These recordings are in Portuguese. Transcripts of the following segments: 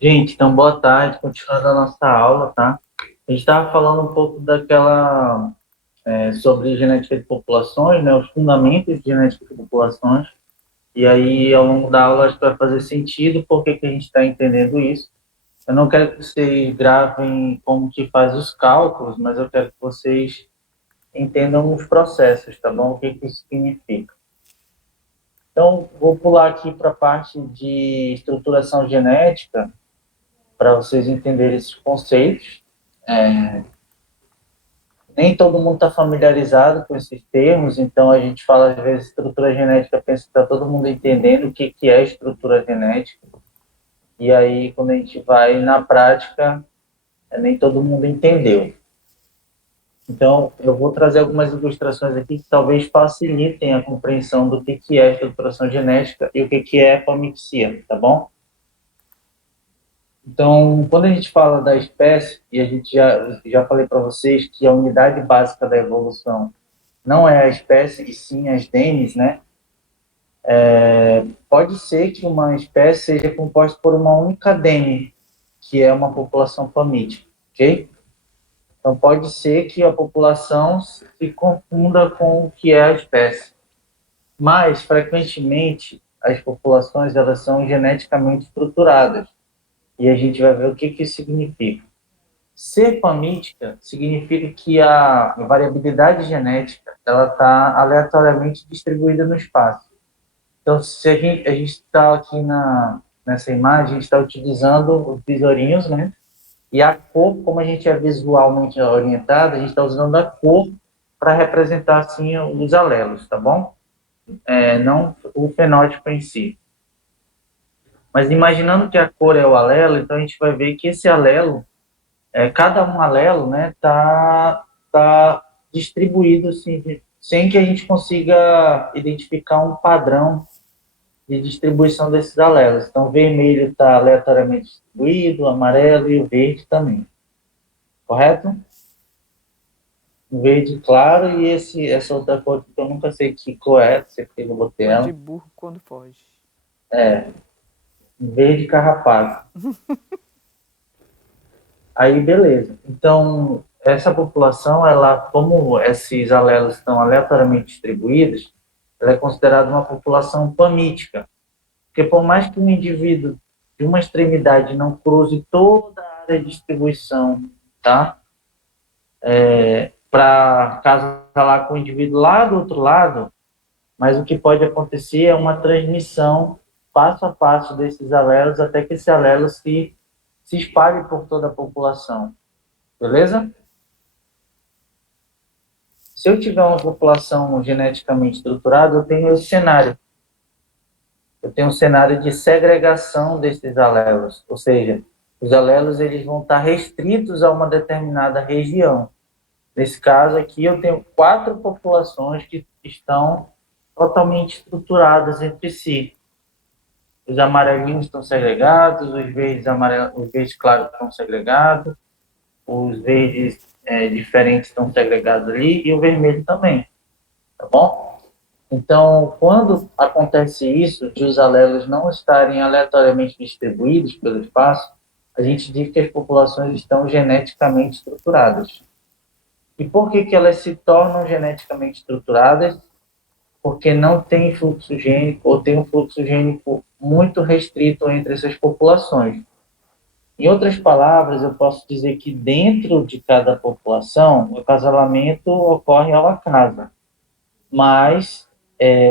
Gente, então boa tarde, continuando a nossa aula, tá? A gente estava falando um pouco sobre genética de populações, né? Os fundamentos de genética de populações. E aí, ao longo da aula, acho que vai fazer sentido por que a gente está entendendo isso. Eu não quero que vocês gravem como que faz os cálculos, mas eu quero que vocês entendam os processos, tá bom? O que isso significa. Então, vou pular aqui para a parte de estruturação genética, para vocês entenderem esses conceitos. Nem todo mundo está familiarizado com esses termos, então a gente fala às vezes estrutura genética, pensa que está todo mundo entendendo o que é estrutura genética, e aí quando a gente vai na prática, nem todo mundo entendeu. Então eu vou trazer algumas ilustrações aqui que talvez facilitem a compreensão do que é estruturação genética e o que é apomixia, tá bom? Então, quando a gente fala da espécie, e a gente já falei para vocês que a unidade básica da evolução não é a espécie, e sim as genes, né? Pode ser que uma espécie seja composta por uma única dene, que é uma população famítica, ok? Então, pode ser que a população se confunda com o que é a espécie. Mas, frequentemente, as populações elas são geneticamente estruturadas. E a gente vai ver o que isso significa. Ser famítica significa que a variabilidade genética ela está aleatoriamente distribuída no espaço. Então, se a gente está aqui nessa imagem, a gente está utilizando os besourinhos, né? E a cor, como a gente é visualmente orientado, a gente está usando a cor para representar assim os alelos, tá bom? Não o fenótipo em si. Mas imaginando que a cor é o alelo, então a gente vai ver que esse alelo, cada um alelo, né, tá distribuído assim, sem que a gente consiga identificar um padrão de distribuição desses alelos. Então, o vermelho está aleatoriamente distribuído, o amarelo e o verde também. Correto? O verde claro e essa outra cor que eu nunca sei que cor é, se eu botei Cor de ela. burro quando foge. Verde carrapato. Aí, beleza. Então, essa população, ela, como esses alelos estão aleatoriamente distribuídos, ela é considerada uma população pamítica. Porque por mais que um indivíduo de uma extremidade não cruze toda a área de distribuição, tá? Para casalar com o indivíduo lá do outro lado, mas o que pode acontecer é uma transmissão passo a passo desses alelos até que esse alelo se espalhe por toda a população. Beleza? Se eu tiver uma população geneticamente estruturada, eu tenho esse cenário. Eu tenho um cenário de segregação desses alelos, ou seja, os alelos eles vão estar restritos a uma determinada região. Nesse caso aqui, eu tenho 4 populações que estão totalmente estruturadas entre si. Os amarelinhos estão segregados, os verdes claros estão segregados, os verdes diferentes estão segregados ali e o vermelho também, tá bom? Então, quando acontece isso, de os alelos não estarem aleatoriamente distribuídos pelo espaço, a gente diz que as populações estão geneticamente estruturadas. E por que elas se tornam geneticamente estruturadas? Porque não tem fluxo gênico ou tem um fluxo gênico muito restrito entre essas populações. Em outras palavras, eu posso dizer que dentro de cada população, o acasalamento ocorre ao acaso, mas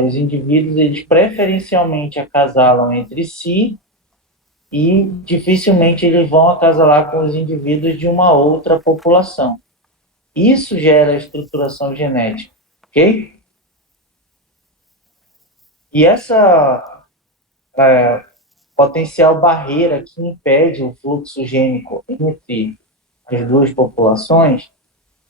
os indivíduos eles preferencialmente acasalam entre si e dificilmente eles vão acasalar com os indivíduos de uma outra população. Isso gera estruturação genética, ok? E essa potencial barreira que impede o fluxo gênico entre as duas populações,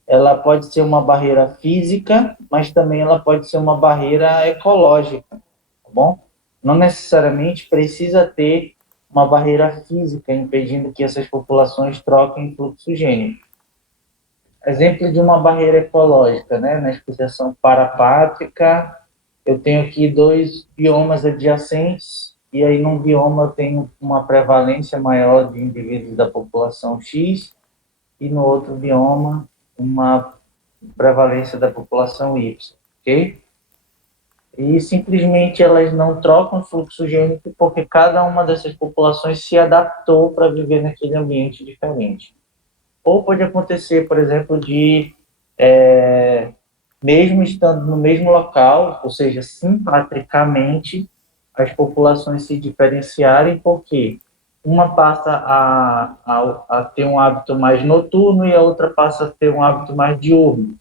ela pode ser uma barreira física, mas também ela pode ser uma barreira ecológica, tá bom? Não necessariamente precisa ter uma barreira física impedindo que essas populações troquem fluxo gênico. Exemplo de uma barreira ecológica, né? Na exposição parapátrica, eu tenho aqui 2 biomas adjacentes, e aí num bioma eu tenho uma prevalência maior de indivíduos da população X, e no outro bioma uma prevalência da população Y, ok? E simplesmente elas não trocam fluxo gênico porque cada uma dessas populações se adaptou para viver naquele ambiente diferente. Ou pode acontecer, por exemplo, de mesmo estando no mesmo local, ou seja, simpatricamente, as populações se diferenciarem, porque uma passa a ter um hábito mais noturno e a outra passa a ter um hábito mais diurno.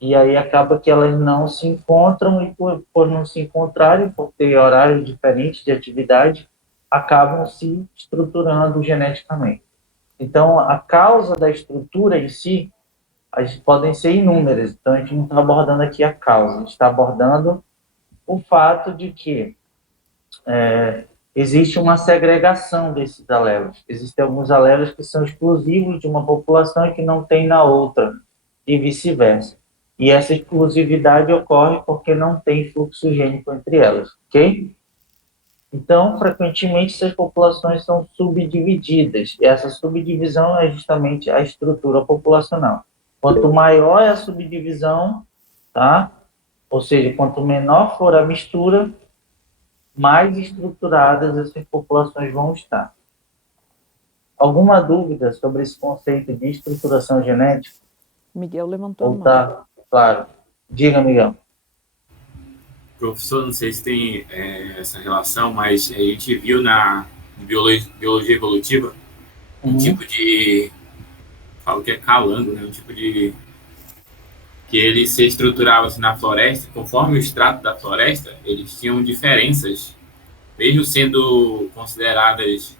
E aí acaba que elas não se encontram e por não se encontrarem, por ter horários diferentes de atividade, acabam se estruturando geneticamente. Então, a causa da estrutura em si podem ser inúmeras. Então, a gente não está abordando aqui a causa, a gente está abordando o fato de que existe uma segregação desses alelos. Existem alguns alelos que são exclusivos de uma população e que não tem na outra, e vice-versa. E essa exclusividade ocorre porque não tem fluxo gênico entre elas, ok? Então, frequentemente, essas populações são subdivididas, e essa subdivisão é justamente a estrutura populacional. Quanto maior é a subdivisão, tá? Ou seja, quanto menor for a mistura, mais estruturadas essas populações vão estar. Alguma dúvida sobre esse conceito de estruturação genética? Miguel levantou a mão. Tá, claro. Diga, Miguel. Professor, não sei se tem essa relação, mas a gente viu na biologia evolutiva um tipo de, falo que é calango, né? Um tipo de que ele se estruturava assim, na floresta, conforme o extrato da floresta, eles tinham diferenças, mesmo sendo consideradas,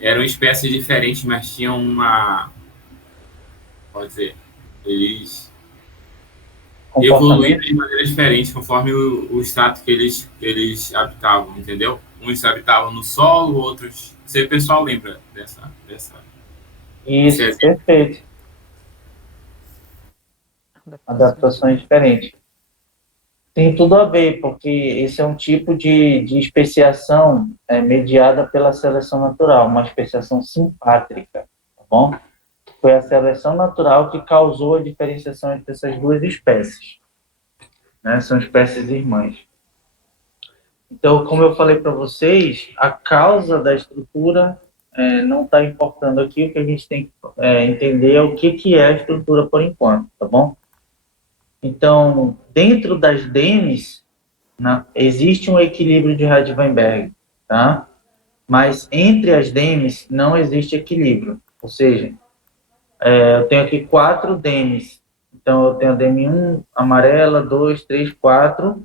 eram espécies diferentes, mas tinham uma, pode dizer, eles evoluíram de maneira diferente conforme o extrato que eles habitavam, entendeu? Uns habitavam no solo, outros... Você, pessoal, lembra dessa Isso, perfeito. Adaptações diferentes. Tem tudo a ver, porque esse é um tipo de especiação mediada pela seleção natural, uma especiação simpátrica, tá bom? Foi a seleção natural que causou a diferenciação entre essas duas espécies, né? São espécies irmãs. Então, como eu falei para vocês, a causa da estrutura não está importando aqui, o que a gente tem que entender é o que é a estrutura por enquanto, tá bom? Então, dentro das DEMs, existe um equilíbrio de Hardy-Weinberg, tá? Mas entre as DEMs não existe equilíbrio, ou seja, eu tenho aqui 4 DEMs, então eu tenho a DM1 amarela, 2, 3, 4,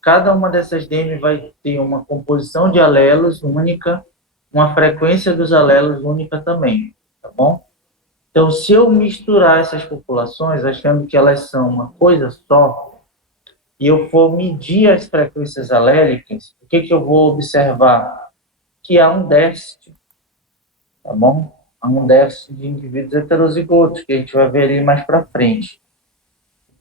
cada uma dessas DEMs vai ter uma composição de alelos única, uma frequência dos alelos única também, tá bom? Então, se eu misturar essas populações, achando que elas são uma coisa só, e eu for medir as frequências alélicas, o que eu vou observar? Que há um déficit, tá bom? Há um déficit de indivíduos heterozigotos, que a gente vai ver ali mais para frente,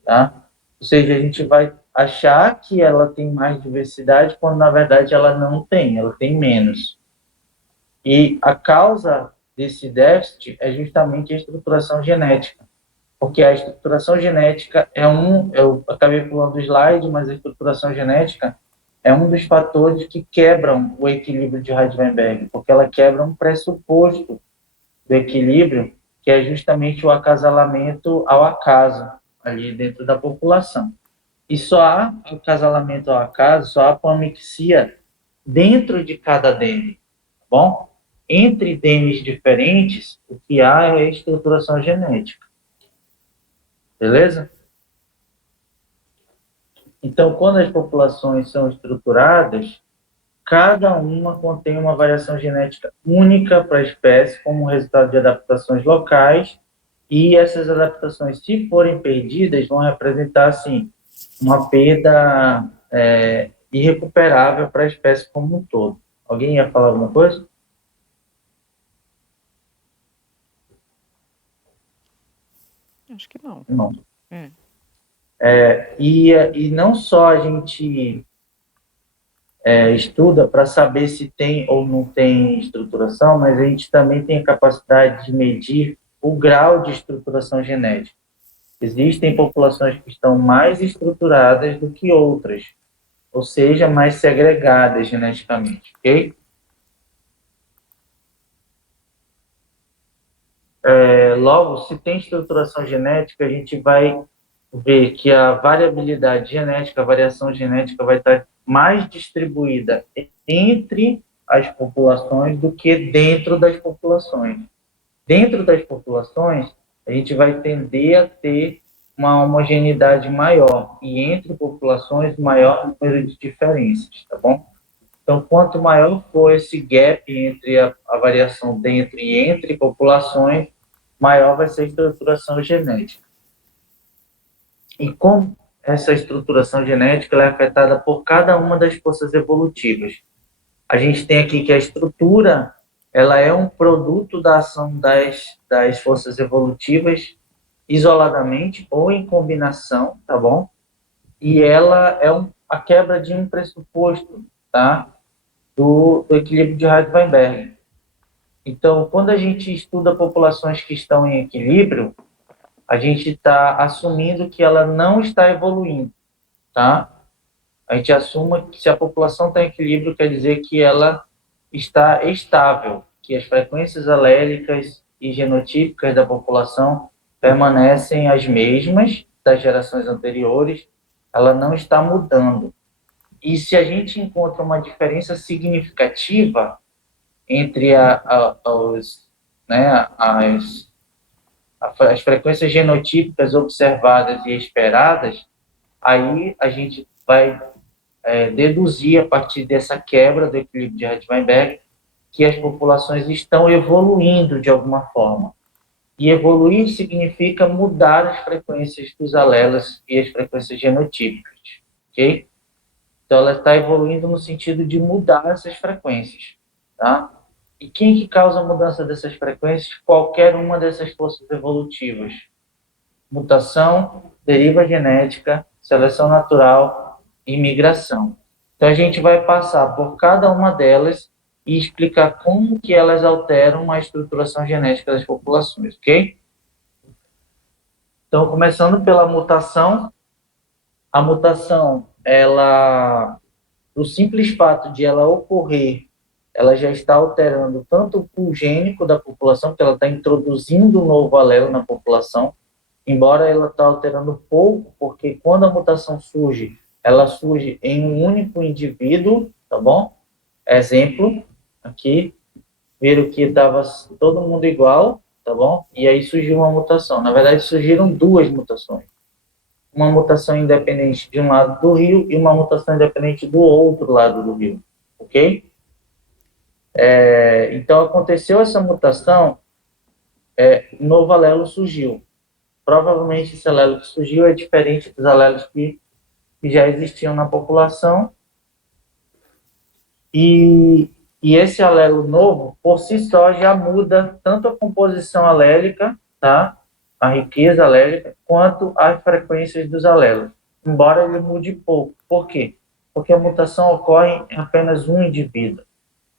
tá? Ou seja, a gente vai achar que ela tem mais diversidade, quando na verdade ela não tem, ela tem menos. E a causa desse déficit é justamente a estruturação genética, porque a estruturação genética eu acabei pulando o slide, mas a estruturação genética é um dos fatores que quebram o equilíbrio de Hardy-Weinberg, porque ela quebra um pressuposto do equilíbrio, que é justamente o acasalamento ao acaso, ali dentro da população. E só há acasalamento ao acaso, só há pomixia dentro de cada DEM, tá bom? Entre DEMs diferentes, o que há é a estruturação genética. Beleza? Então, quando as populações são estruturadas, cada uma contém uma variação genética única para a espécie, como resultado de adaptações locais, e essas adaptações, se forem perdidas, vão representar, assim, uma perda irrecuperável para a espécie como um todo. Alguém ia falar alguma coisa? Acho que não. Não. E não só a gente estuda para saber se tem ou não tem estruturação, mas a gente também tem a capacidade de medir o grau de estruturação genética. Existem populações que estão mais estruturadas do que outras, ou seja, mais segregadas geneticamente, ok? Logo, se tem estruturação genética, a gente vai ver que a variabilidade genética, a variação genética vai estar mais distribuída entre as populações do que dentro das populações. Dentro das populações, a gente vai tender a ter uma homogeneidade maior e entre populações, maior número de diferenças, tá bom? Então, quanto maior for esse gap entre a variação dentro e entre populações, maior vai ser a estruturação genética. E como essa estruturação genética é afetada por cada uma das forças evolutivas. A gente tem aqui que a estrutura ela é um produto da ação das forças evolutivas isoladamente ou em combinação, tá bom? E ela é a quebra de um pressuposto, tá? Do equilíbrio de Heisenberg. Então, quando a gente estuda populações que estão em equilíbrio, a gente está assumindo que ela não está evoluindo, tá? A gente assume que se a população está em equilíbrio, quer dizer que ela está estável, que as frequências alélicas e genotípicas da população permanecem as mesmas das gerações anteriores, ela não está mudando. E se a gente encontra uma diferença significativa entre as frequências genotípicas observadas e esperadas, aí a gente vai deduzir a partir dessa quebra do equilíbrio de Heisenberg que as populações estão evoluindo de alguma forma. E evoluir significa mudar as frequências dos alelos e as frequências genotípicas, ok? Então, ela está evoluindo no sentido de mudar essas frequências, tá? E quem que causa a mudança dessas frequências? Qualquer uma dessas forças evolutivas. Mutação, deriva genética, seleção natural e migração. Então, a gente vai passar por cada uma delas e explicar como que elas alteram a estruturação genética das populações, ok? Então, começando pela mutação, a mutação, o simples fato de ela ocorrer, ela já está alterando tanto o pool gênico da população, porque ela está introduzindo um novo alelo na população, embora ela está alterando pouco, porque quando a mutação surge, ela surge em um único indivíduo, tá bom? Exemplo, aqui, viram que estava todo mundo igual, tá bom? E aí surgiu uma mutação. Na verdade, surgiram duas mutações. Uma mutação independente de um lado do rio e uma mutação independente do outro lado do rio, ok? Então, aconteceu essa mutação, novo alelo surgiu. Provavelmente esse alelo que surgiu é diferente dos alelos que já existiam na população. E esse alelo novo, por si só, já muda tanto a composição alélica, tá? A riqueza alélica, quanto as frequências dos alelos, embora ele mude pouco. Por quê? Porque a mutação ocorre em apenas um indivíduo.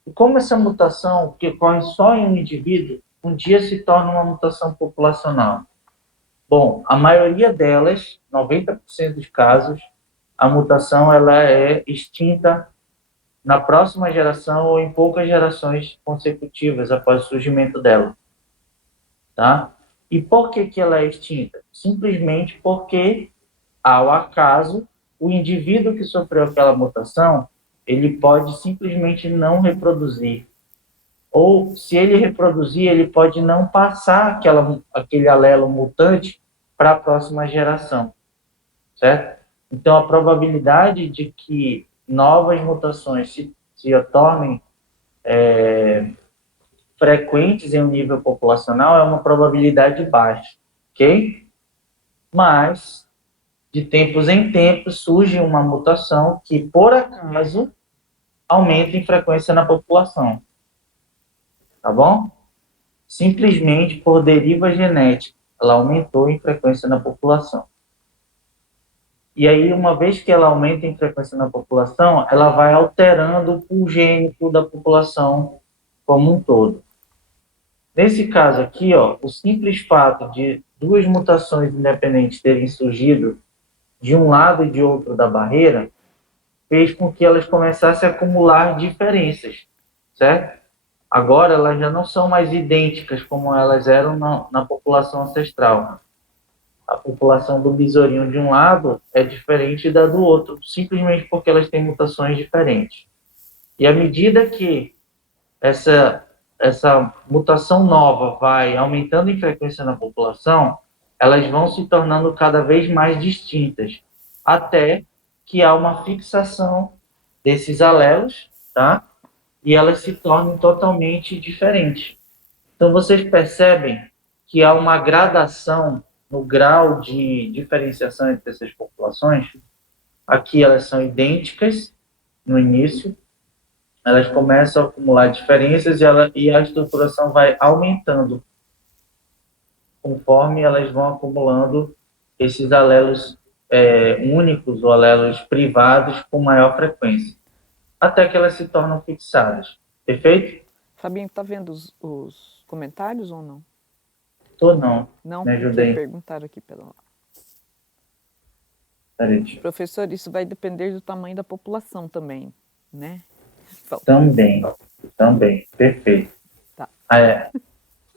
E como essa mutação, que ocorre só em um indivíduo, um dia se torna uma mutação populacional? Bom, a maioria delas, 90% dos casos, a mutação ela é extinta na próxima geração ou em poucas gerações consecutivas após o surgimento dela, tá? E por que ela é extinta? Simplesmente porque, ao acaso, o indivíduo que sofreu aquela mutação, ele pode simplesmente não reproduzir. Ou, se ele reproduzir, ele pode não passar aquele alelo mutante para a próxima geração, certo? Então, a probabilidade de que novas mutações se tornem frequentes em um nível populacional é uma probabilidade baixa, ok? Mas, de tempos em tempos, surge uma mutação que, por acaso, aumenta em frequência na população, tá bom? Simplesmente por deriva genética, ela aumentou em frequência na população. E aí, uma vez que ela aumenta em frequência na população, ela vai alterando o pool gênico da população como um todo. Nesse caso aqui, ó, o simples fato de duas mutações independentes terem surgido de um lado e de outro da barreira fez com que elas começassem a acumular diferenças, certo? Agora elas já não são mais idênticas como elas eram na população ancestral. A população do besourinho de um lado é diferente da do outro, simplesmente porque elas têm mutações diferentes. E à medida que essa mutação nova vai aumentando em frequência na população, elas vão se tornando cada vez mais distintas, até que há uma fixação desses alelos, tá? E elas se tornem totalmente diferentes. Então, vocês percebem que há uma gradação no grau de diferenciação entre essas populações. Aqui elas são idênticas no início, elas começam a acumular diferenças e a estruturação vai aumentando conforme elas vão acumulando esses alelos únicos ou alelos privados com maior frequência, até que elas se tornam fixadas. Perfeito? Fabinho, tá vendo os comentários ou não? Tô não. Não, Me porque ajudei. perguntaram aqui pela... Peraí. Professor, isso vai depender do tamanho da população também, né? Também. Perfeito. Tá.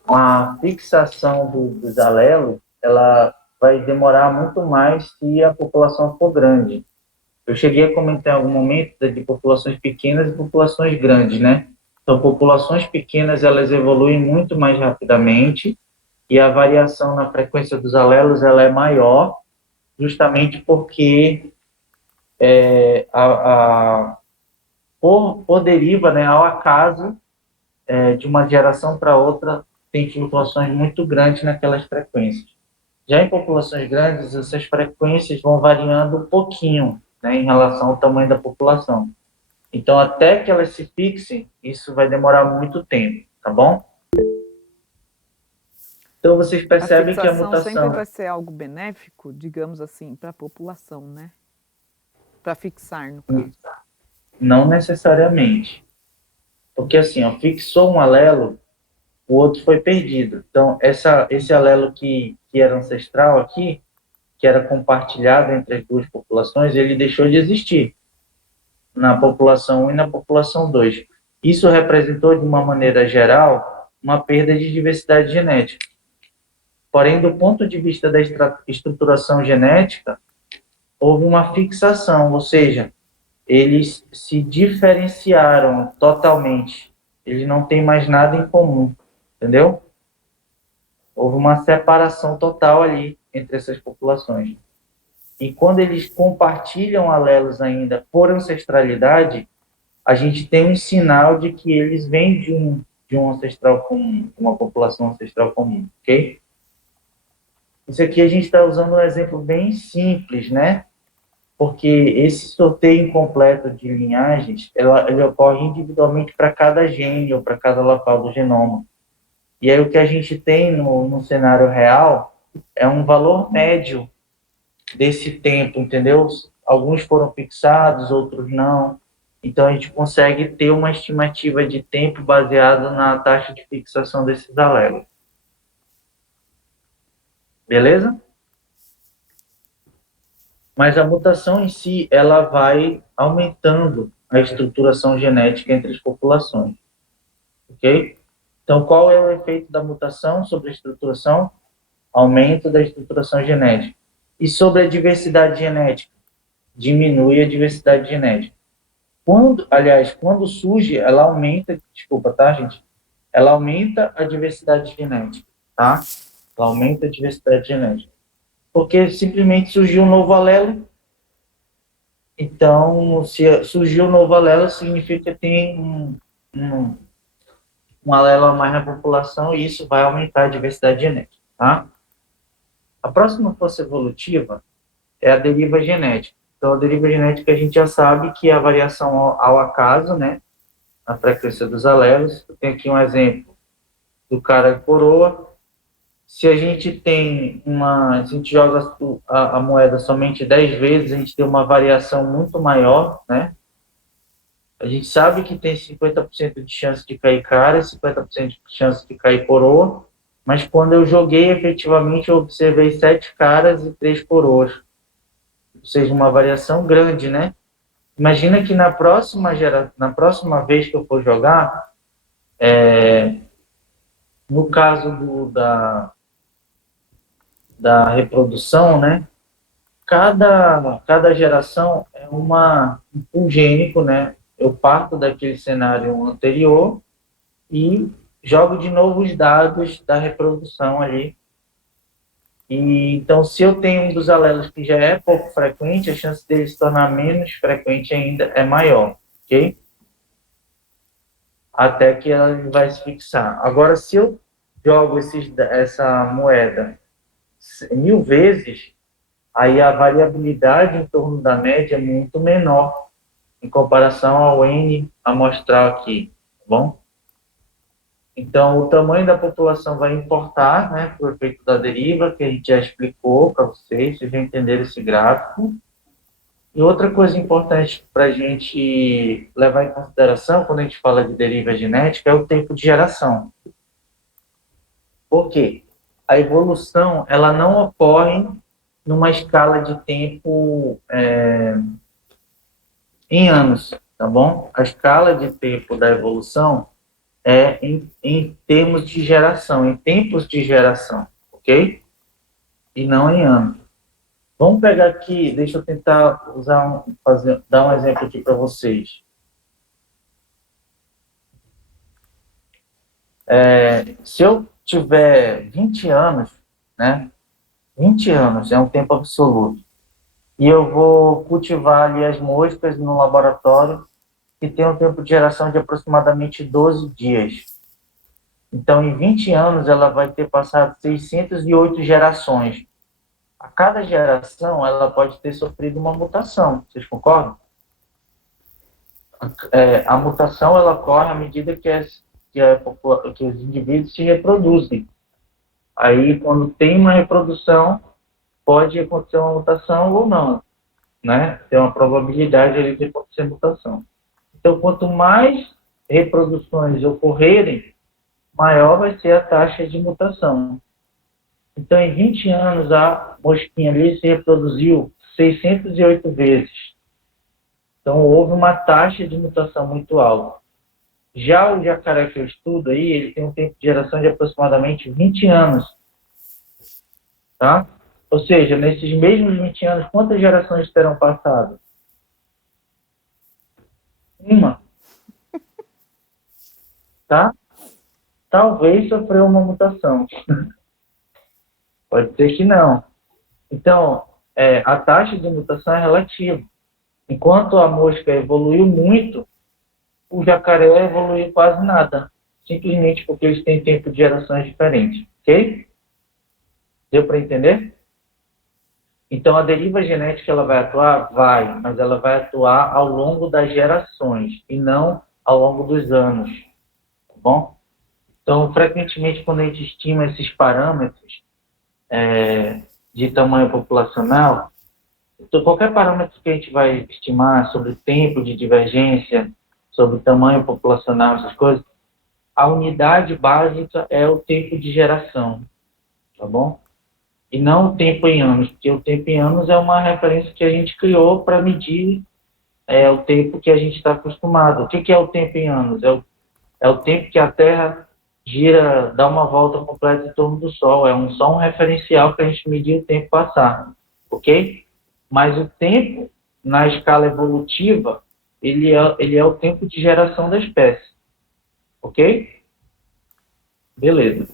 A fixação dos alelos, ela vai demorar muito mais se a população for grande. Eu cheguei a comentar em algum momento de populações pequenas e populações grandes, né? Então, populações pequenas, elas evoluem muito mais rapidamente e a variação na frequência dos alelos, ela é maior, justamente porque por deriva, né, ao acaso, de uma geração para outra, tem flutuações muito grandes naquelas frequências. Já em populações grandes, essas frequências vão variando um pouquinho, né, em relação ao tamanho da população. Então, até que elas se fixem, isso vai demorar muito tempo, tá bom? Então, vocês percebem que a mutação sempre vai ser algo benéfico, digamos assim, para a população, né? Para fixar, no caso. Não necessariamente. Porque, assim, ó, fixou um alelo, o outro foi perdido. Então, esse alelo que era ancestral aqui, que era compartilhado entre as duas populações, ele deixou de existir na população 1 e na população 2. Isso representou, de uma maneira geral, uma perda de diversidade genética. Porém, do ponto de vista da estruturação genética, houve uma fixação, ou seja, eles se diferenciaram totalmente. Eles não têm mais nada em comum, entendeu? Houve uma separação total ali entre essas populações. E quando eles compartilham alelos ainda por ancestralidade, a gente tem um sinal de que eles vêm de um ancestral comum, uma população ancestral comum, ok? Isso aqui a gente está usando um exemplo bem simples, né? Porque esse sorteio incompleto de linhagens, ele ocorre individualmente para cada gene ou para cada local do genoma. E aí o que a gente tem no cenário real é um valor médio desse tempo, entendeu? Alguns foram fixados, outros não. Então a gente consegue ter uma estimativa de tempo baseada na taxa de fixação desses alelos. Beleza? Mas a mutação em si, ela vai aumentando a estruturação genética entre as populações. Ok? Então, qual é o efeito da mutação sobre a estruturação? Aumento da estruturação genética. E sobre a diversidade genética? Diminui a diversidade genética. Quando surge, ela aumenta, desculpa, tá, gente? Ela aumenta a diversidade genética, tá? Ela aumenta a diversidade genética. Porque simplesmente surgiu um novo alelo. Então, se surgiu um novo alelo, significa que tem um alelo a mais na população e isso vai aumentar a diversidade genética, tá? A próxima força evolutiva é a deriva genética. Então, a deriva genética a gente já sabe que é a variação ao acaso, né? A frequência dos alelos. Eu tenho aqui um exemplo do cara coroa. se a gente tem a gente joga a moeda somente 10 vezes, a gente tem uma variação muito maior, né? A gente sabe que tem 50% de chance de cair cara, 50% de chance de cair coroa, mas quando eu joguei, efetivamente, eu observei 7 caras e 3 coroas. Ou seja, uma variação grande, né? Imagina que na próxima vez que eu for jogar, no caso da reprodução, né? Cada geração é um pool gênico, né? Eu parto daquele cenário anterior e jogo de novo os dados da reprodução ali. E, então, se eu tenho um dos alelos que já é pouco frequente, a chance dele se tornar menos frequente ainda é maior, ok? Até que ela vai se fixar. Agora, se eu jogo essa moeda 1000 vezes, aí a variabilidade em torno da média é muito menor em comparação ao N amostral aqui, tá bom? Então, o tamanho da população vai importar, né, por efeito da deriva, que a gente já explicou para vocês já entenderam esse gráfico. E outra coisa importante para a gente levar em consideração, quando a gente fala de deriva genética, é o tempo de geração. Por quê? A evolução, ela não ocorre numa escala de tempo em anos, tá bom? A escala de tempo da evolução é em termos de geração, em tempos de geração, ok? E não em anos. Vamos pegar aqui, deixa eu tentar dar um exemplo aqui para vocês. Se eu tiver 20 anos, né? 20 anos é um tempo absoluto. E eu vou cultivar ali as moscas no laboratório, que tem um tempo de geração de aproximadamente 12 dias. Então, em 20 anos, ela vai ter passado 608 gerações. A cada geração, ela pode ter sofrido uma mutação. Vocês concordam? A mutação, ela ocorre à medida que os indivíduos se reproduzem. Aí, quando tem uma reprodução, pode acontecer uma mutação ou não, né? Tem uma probabilidade ali de acontecer mutação. Então, quanto mais reproduções ocorrerem, maior vai ser a taxa de mutação. Então, em 20 anos, a mosquinha ali se reproduziu 608 vezes. Então, houve uma taxa de mutação muito alta. Já o jacaré que eu estudo aí, ele tem um tempo de geração de aproximadamente 20 anos. Tá? Ou seja, nesses mesmos 20 anos, quantas gerações terão passado? Uma. Tá? Talvez sofreu uma mutação. Pode ser que não. Então, a taxa de mutação é relativa. Enquanto a mosca evoluiu muito, o jacaré evoluiu quase nada. Simplesmente porque eles têm tempo de gerações diferentes. Ok? Deu para entender? Então, a deriva genética ela vai atuar? Vai, mas ela vai atuar ao longo das gerações e não ao longo dos anos. Tá bom? Então, frequentemente, quando a gente estima esses parâmetros de tamanho populacional, então, qualquer parâmetro que a gente vai estimar sobre tempo de divergência, sobre tamanho populacional, essas coisas, a unidade básica é o tempo de geração, tá bom? E não o tempo em anos, porque o tempo em anos é uma referência que a gente criou para medir o tempo que a gente está acostumado. O que é o tempo em anos? É o tempo que a Terra gira, dá uma volta completa em torno do Sol. É só um referencial para a gente medir o tempo passar, ok? Mas o tempo, na escala evolutiva, ele é o tempo de geração da espécie, ok? Beleza.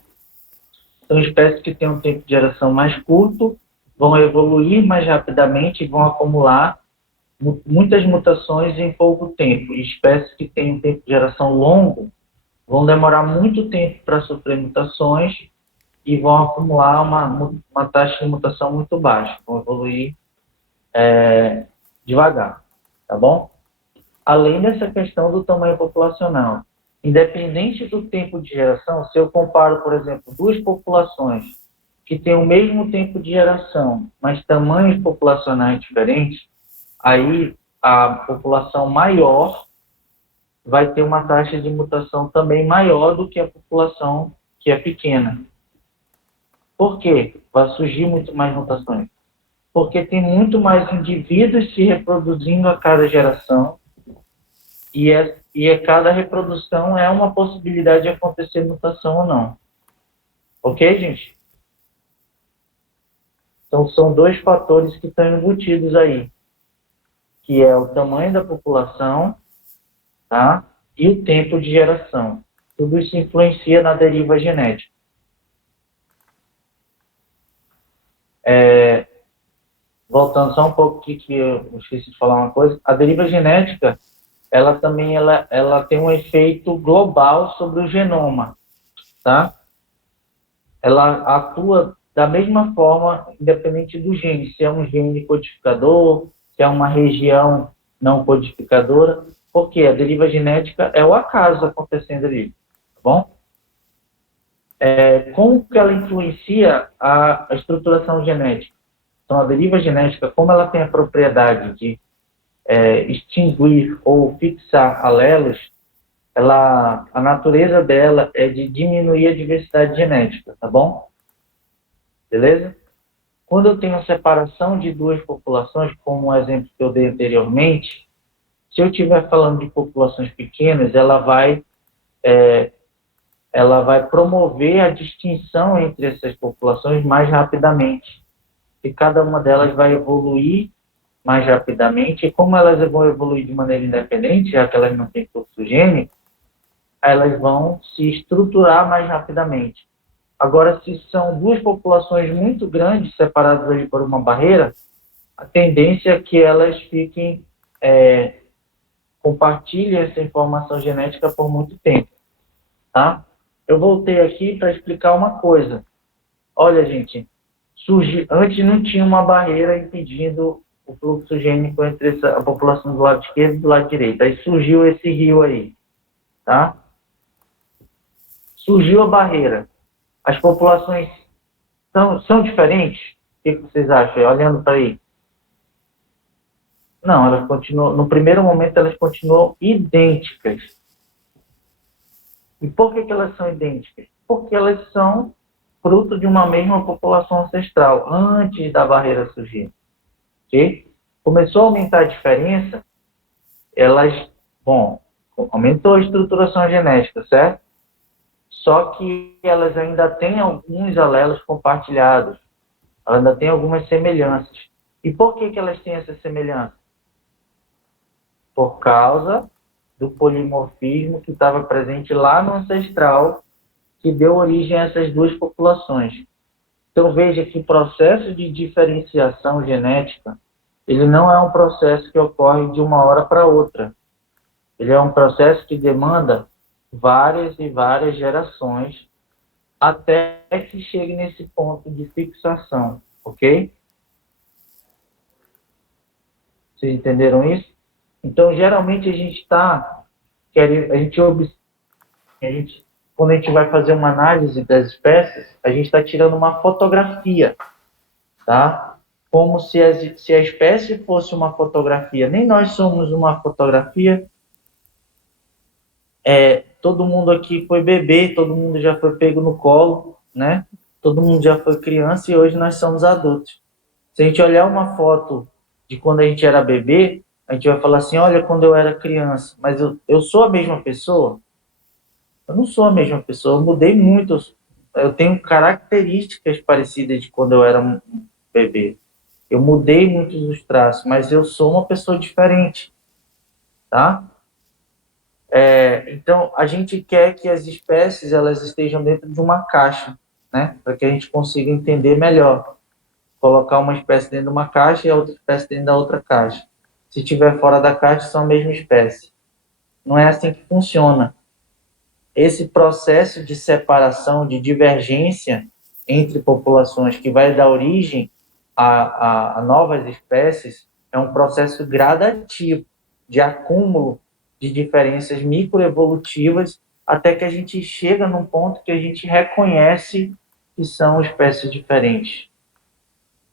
Então, espécies que têm um tempo de geração mais curto vão evoluir mais rapidamente e vão acumular muitas mutações em pouco tempo. E espécies que têm um tempo de geração longo vão demorar muito tempo para sofrer mutações e vão acumular uma taxa de mutação muito baixa. Vão evoluir devagar, tá bom? Além dessa questão do tamanho populacional. Independente do tempo de geração, se eu comparo, por exemplo, duas populações que têm o mesmo tempo de geração, mas tamanhos populacionais diferentes, aí a população maior vai ter uma taxa de mutação também maior do que a população que é pequena. Por quê? Vai surgir muito mais mutações. Porque tem muito mais indivíduos se reproduzindo a cada geração e cada reprodução é uma possibilidade de acontecer mutação ou não. Ok, gente? Então, são dois fatores que estão embutidos aí, que é o tamanho da população, tá? E o tempo de geração. Tudo isso influencia na deriva genética. Voltando só um pouco aqui, que eu esqueci de falar uma coisa, a deriva genética, ela também ela tem um efeito global sobre o genoma, tá? Ela atua da mesma forma, independente do gene, se é um gene codificador, se é uma região não codificadora, porque a deriva genética é o acaso acontecendo ali, tá bom? Como que ela influencia a estruturação genética? Então, a deriva genética, como ela tem a propriedade de extinguir ou fixar alelos, a natureza dela é de diminuir a diversidade genética, tá bom? Beleza? Quando eu tenho a separação de duas populações, como o exemplo que eu dei anteriormente, se eu estiver falando de populações pequenas, ela vai promover a distinção entre essas populações mais rapidamente. E cada uma delas vai evoluir mais rapidamente, e como elas vão evoluir de maneira independente, já que elas não têm fluxo gênico, elas vão se estruturar mais rapidamente. Agora, se são duas populações muito grandes, separadas ali por uma barreira, a tendência é que elas fiquem, compartilhem essa informação genética por muito tempo, tá? Eu voltei aqui para explicar uma coisa. Olha, gente, antes não tinha uma barreira impedindo o fluxo gênico entre a população do lado esquerdo e do lado direito. Aí surgiu esse rio aí, tá? Surgiu a barreira. As populações são diferentes? O que vocês acham? Olhando para aí. Não, elas continuam, no primeiro momento elas continuam idênticas. E por que elas são idênticas? Porque elas são fruto de uma mesma população ancestral, antes da barreira surgir. Okay? Começou a aumentar a diferença, aumentou a estruturação genética, certo? Só que elas ainda têm alguns alelos compartilhados, elas ainda têm algumas semelhanças. E por que elas têm essa semelhança? Por causa do polimorfismo que estava presente lá no ancestral, que deu origem a essas duas populações. Então, veja que o processo de diferenciação genética, ele não é um processo que ocorre de uma hora para outra. Ele é um processo que demanda várias e várias gerações até que chegue nesse ponto de fixação, ok? Vocês entenderam isso? Então, geralmente, quando a gente vai fazer uma análise das espécies, a gente está tirando uma fotografia, tá? Como se a espécie fosse uma fotografia. Nem nós somos uma fotografia. Todo mundo aqui foi bebê, todo mundo já foi pego no colo, né? Todo mundo já foi criança e hoje nós somos adultos. Se a gente olhar uma foto de quando a gente era bebê, a gente vai falar assim, olha, quando eu era criança, mas eu sou a mesma pessoa? Eu não sou a mesma pessoa, eu mudei muito, eu tenho características parecidas de quando eu era um bebê. Eu mudei muitos dos traços, mas eu sou uma pessoa diferente, tá? Então, a gente quer que as espécies elas estejam dentro de uma caixa, né? Para que a gente consiga entender melhor. Colocar uma espécie dentro de uma caixa e a outra espécie dentro da outra caixa. Se estiver fora da caixa, são a mesma espécie. Não é assim que funciona. Esse processo de separação, de divergência entre populações que vai dar origem a novas espécies é um processo gradativo de acúmulo de diferenças microevolutivas até que a gente chega num ponto que a gente reconhece que são espécies diferentes.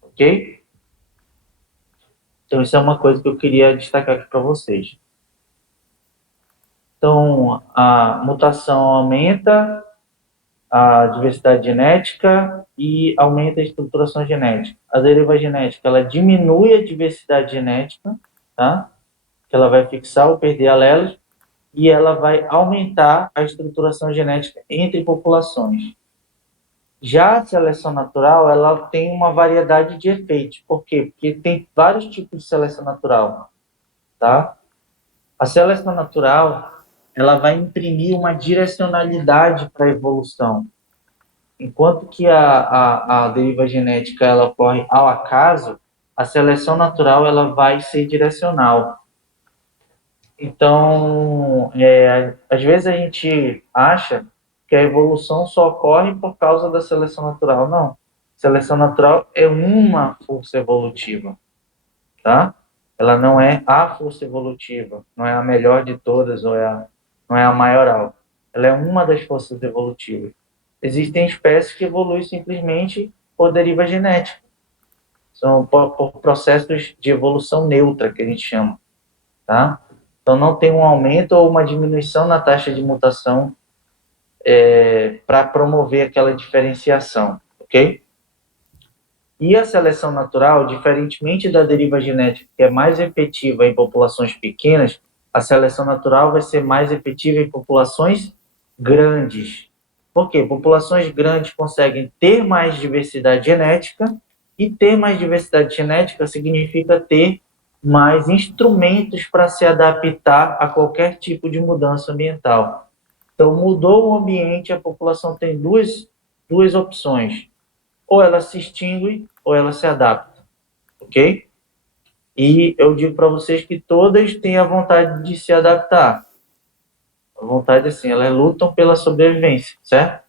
Ok? Então, isso é uma coisa que eu queria destacar aqui para vocês. Então, a mutação aumenta a diversidade genética e aumenta a estruturação genética. A deriva genética, ela diminui a diversidade genética, tá? Que ela vai fixar ou perder alelos, e ela vai aumentar a estruturação genética entre populações. Já a seleção natural, ela tem uma variedade de efeitos. Por quê? Porque tem vários tipos de seleção natural, tá? A seleção natural, ela vai imprimir uma direcionalidade para a evolução. Enquanto que a deriva genética ela ocorre ao acaso, a seleção natural ela vai ser direcional. Então, às vezes a gente acha que a evolução só ocorre por causa da seleção natural. Não. Seleção natural é uma força evolutiva, tá? Ela não é a força evolutiva, não é a melhor de todas, não é a maioral. Ela é uma das forças evolutivas. Existem espécies que evoluem simplesmente por deriva genética. São por processos de evolução neutra, que a gente chama, tá? Então, não tem um aumento ou uma diminuição na taxa de mutação para promover aquela diferenciação, ok? E a seleção natural, diferentemente da deriva genética, que é mais efetiva em populações pequenas, a seleção natural vai ser mais efetiva em populações grandes. Por quê? Populações grandes conseguem ter mais diversidade genética, e ter mais diversidade genética significa ter mais instrumentos para se adaptar a qualquer tipo de mudança ambiental. Então, mudou o ambiente, a população tem duas opções. Ou ela se extingue, ou ela se adapta. Ok? E eu digo para vocês que todas têm a vontade de se adaptar. A vontade, assim, elas lutam pela sobrevivência, certo?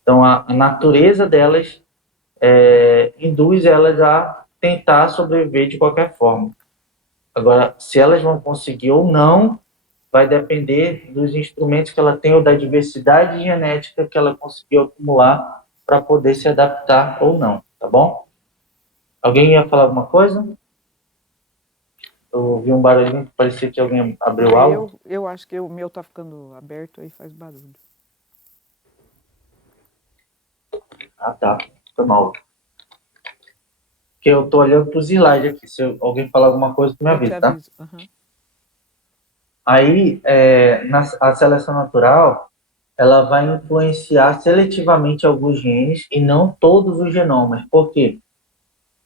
Então, a natureza delas induz elas a tentar sobreviver de qualquer forma. Agora, se elas vão conseguir ou não, vai depender dos instrumentos que ela tem ou da diversidade genética que ela conseguiu acumular para poder se adaptar ou não, tá bom? Alguém ia falar alguma coisa? Eu ouvi um barulhinho que parecia que alguém abriu algo. Eu acho que o meu tá ficando aberto aí, faz barulho. Ah, tá. Foi mal. Porque eu tô olhando para os slides aqui. Se alguém falar alguma coisa, tu me avisa, tá? Uhum. Aí, a seleção natural, ela vai influenciar seletivamente alguns genes e não todos os genomas. Por quê?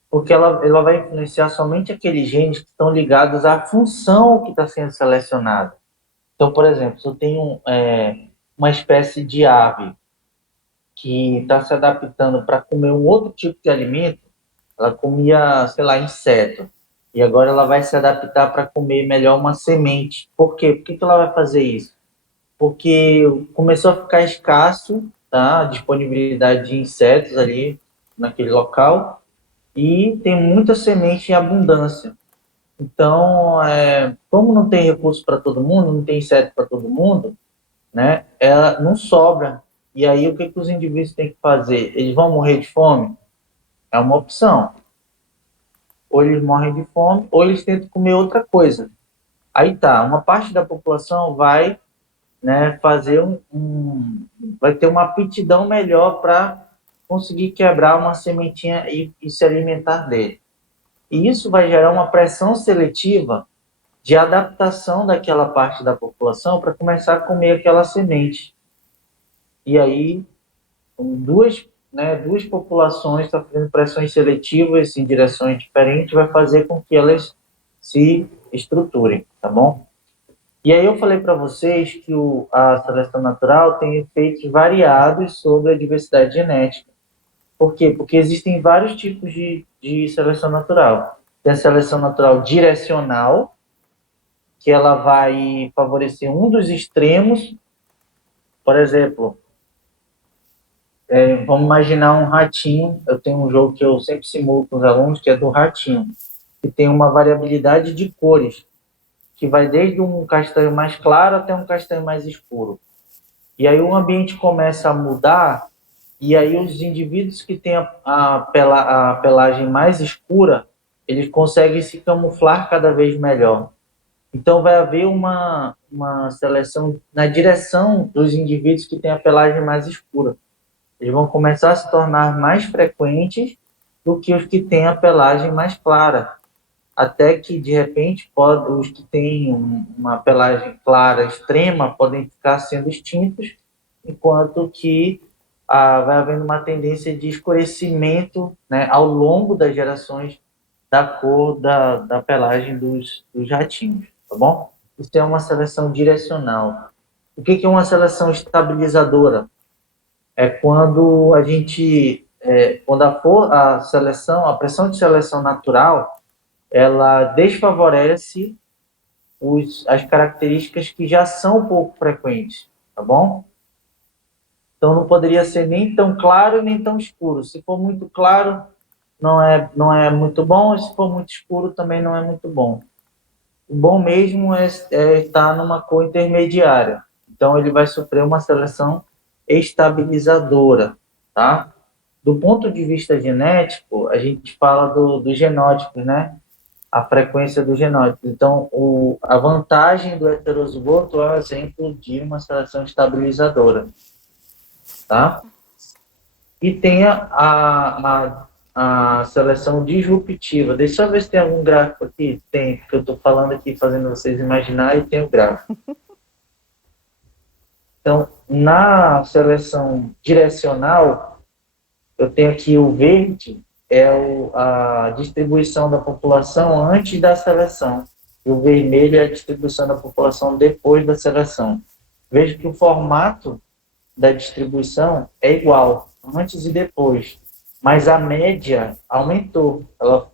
Porque ela vai influenciar somente aqueles genes que estão ligados à função que está sendo selecionada. Então, por exemplo, se eu tenho uma espécie de ave que está se adaptando para comer um outro tipo de alimento, ela comia, sei lá, inseto, e agora ela vai se adaptar para comer melhor uma semente. Por quê? Por que ela vai fazer isso? Porque começou a ficar escasso, tá? A disponibilidade de insetos ali naquele local, e tem muita semente em abundância. Então, como não tem recurso para todo mundo, não tem inseto para todo mundo, né? Ela não sobra. E aí, o que os indivíduos têm que fazer? Eles vão morrer de fome? É uma opção. Ou eles morrem de fome, ou eles tentam comer outra coisa. Aí tá, uma parte da população vai, né, fazer vai ter uma aptidão melhor para conseguir quebrar uma sementinha e se alimentar dele. E isso vai gerar uma pressão seletiva de adaptação daquela parte da população para começar a comer aquela semente. E aí, duas populações sofrendo pressões seletivas em direções diferentes vai fazer com que elas se estruturem, tá bom? E aí eu falei para vocês que a seleção natural tem efeitos variados sobre a diversidade genética. Por quê? Porque existem vários tipos de seleção natural. Tem a seleção natural direcional, que ela vai favorecer um dos extremos. Por exemplo, vamos imaginar um ratinho. Eu tenho um jogo que eu sempre simulo com os alunos, que é do ratinho, que tem uma variabilidade de cores, que vai desde um castanho mais claro até um castanho mais escuro. E aí o ambiente começa a mudar E aí os indivíduos que têm a pelagem mais escura, eles conseguem se camuflar cada vez melhor. Então vai haver uma seleção na direção dos indivíduos que têm a pelagem mais escura. Eles vão começar a se tornar mais frequentes do que os que têm a pelagem mais clara. Até que, de repente, os que têm uma pelagem clara extrema podem ficar sendo extintos, enquanto que vai havendo uma tendência de escurecimento, né, ao longo das gerações da cor da pelagem dos ratinhos, tá bom? Isso é uma seleção direcional. O que é uma seleção estabilizadora? É quando a gente, quando a seleção, a pressão de seleção natural, ela desfavorece as características que já são pouco frequentes, tá bom? Então não poderia ser nem tão claro nem tão escuro. Se for muito claro, não é muito bom, e se for muito escuro, também não é muito bom. O bom mesmo é estar numa cor intermediária. Então ele vai sofrer uma seleção estabilizadora, tá? Do ponto de vista genético, a gente fala do genótipo, né? A frequência do genótipo. Então, a vantagem do heterozigoto é um exemplo de uma seleção estabilizadora, tá? E tem a seleção disruptiva. Deixa eu ver se tem algum gráfico aqui. Tem, porque eu estou falando aqui, fazendo vocês imaginarem, e tem o gráfico. Então, na seleção direcional, eu tenho aqui o verde, a distribuição da população antes da seleção. E o vermelho é a distribuição da população depois da seleção. Veja que o formato da distribuição é igual, antes e depois. Mas a média aumentou.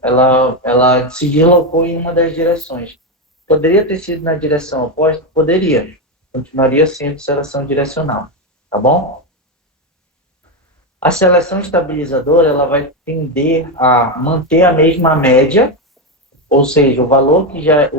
Ela se deslocou em uma das direções. Poderia ter sido na direção oposta? Poderia. Continuaria sendo seleção direcional. Tá bom? A seleção estabilizadora, ela vai tender a manter a mesma média, ou seja, o valor que já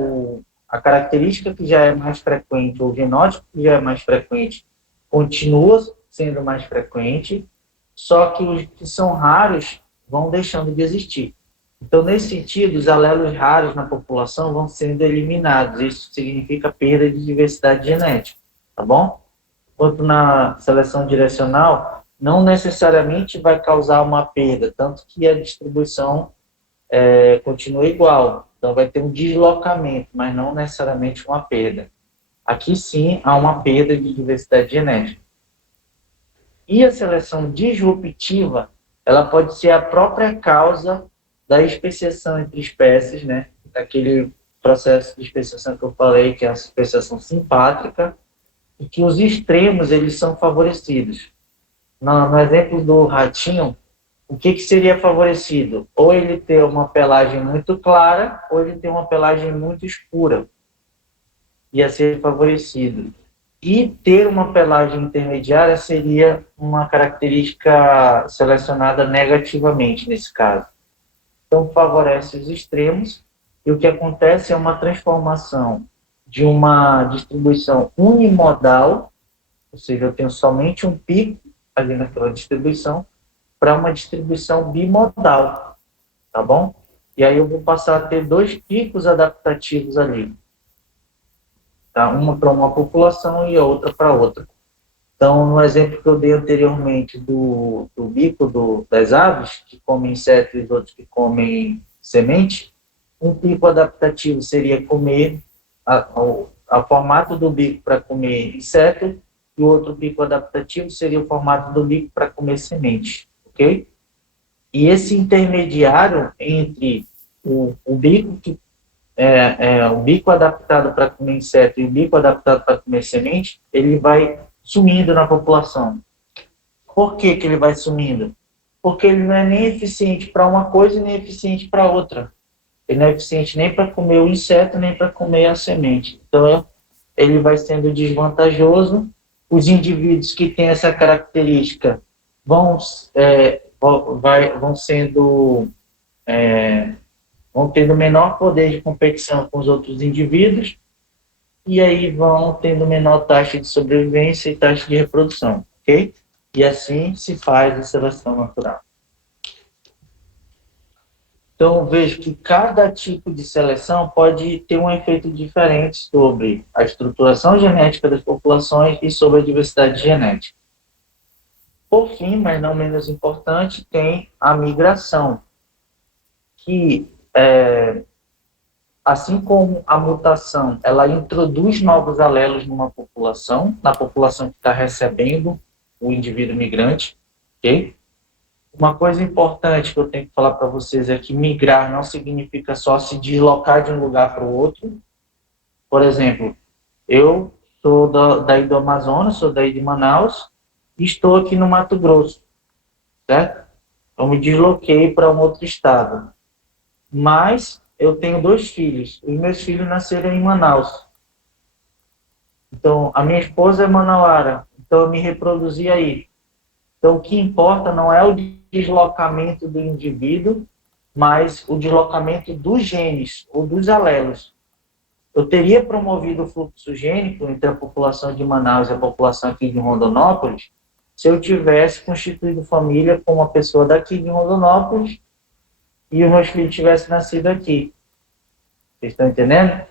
a característica que já é mais frequente, ou o genótipo que já é mais frequente, continua sendo mais frequente, só que os que são raros vão deixando de existir. Então, nesse sentido, os alelos raros na população vão sendo eliminados. Isso significa perda de diversidade genética, tá bom? Enquanto na seleção direcional, não necessariamente vai causar uma perda, tanto que a distribuição continua igual. Então, vai ter um deslocamento, mas não necessariamente uma perda. Aqui, sim, há uma perda de diversidade genética. E a seleção disruptiva, ela pode ser a própria causa da especiação entre espécies, né? Aquele processo de especiação que eu falei, que é a especiação simpátrica, e que os extremos, eles são favorecidos. No exemplo do ratinho, o que seria favorecido? Ou ele ter uma pelagem muito clara, ou ele ter uma pelagem muito escura. Ia ser favorecido. E ter uma pelagem intermediária seria uma característica selecionada negativamente nesse caso. Então, favorece os extremos, e o que acontece é uma transformação de uma distribuição unimodal, ou seja, eu tenho somente um pico ali naquela distribuição, para uma distribuição bimodal, tá bom? E aí eu vou passar a ter dois picos adaptativos ali. Tá? Uma para uma população e a outra para outra. Então, no exemplo que eu dei anteriormente do bico das aves, que comem insetos e os outros que comem semente, um pico adaptativo seria comer, a formato do bico para comer inseto, e o outro pico adaptativo seria o formato do bico para comer semente, ok? E esse intermediário entre o bico que o bico adaptado para comer inseto e o bico adaptado para comer semente, ele vai sumindo na população. Por que ele vai sumindo? Porque ele não é nem eficiente para uma coisa e nem eficiente para outra. Ele não é eficiente nem para comer o inseto, nem para comer a semente. Então, ele vai sendo desvantajoso. Os indivíduos que têm essa característica vão tendo menor poder de competição com os outros indivíduos, e aí vão tendo menor taxa de sobrevivência e taxa de reprodução, ok? E assim se faz a seleção natural. Então, eu vejo que cada tipo de seleção pode ter um efeito diferente sobre a estruturação genética das populações e sobre a diversidade genética. Por fim, mas não menos importante, tem a migração, que, assim como a mutação, ela introduz novos alelos numa população, na população que está recebendo o indivíduo migrante, ok? Uma coisa importante que eu tenho que falar para vocês é que migrar não significa só se deslocar de um lugar para o outro. Por exemplo, eu sou daí do Amazonas, sou daí de Manaus, e estou aqui no Mato Grosso, certo? Eu me desloquei para um outro estado. Mas eu tenho 2 filhos. Os meus filhos nasceram em Manaus. Então, a minha esposa é manauara. Então, eu me reproduzi aí. Então, o que importa não é o deslocamento do indivíduo, mas o deslocamento dos genes ou dos alelos. Eu teria promovido o fluxo gênico entre a população de Manaus e a população aqui de Rondonópolis se eu tivesse constituído família com uma pessoa daqui de Rondonópolis e os meus filhos tivessem nascido aqui. Vocês estão entendendo?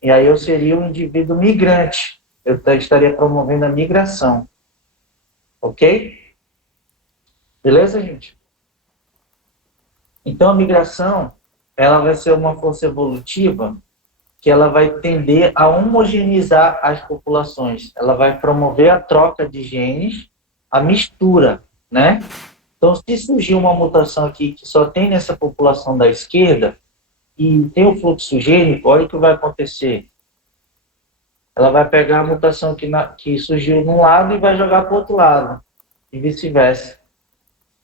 E aí eu seria um indivíduo migrante. Eu estaria promovendo a migração. Ok? Beleza, gente? Então, a migração, ela vai ser uma força evolutiva que ela vai tender a homogeneizar as populações. Ela vai promover a troca de genes, a mistura, né? Então, se surgir uma mutação aqui que só tem nessa população da esquerda e tem o fluxo gênico, olha o que vai acontecer. Ela vai pegar a mutação que surgiu num lado e vai jogar para o outro lado, e vice-versa,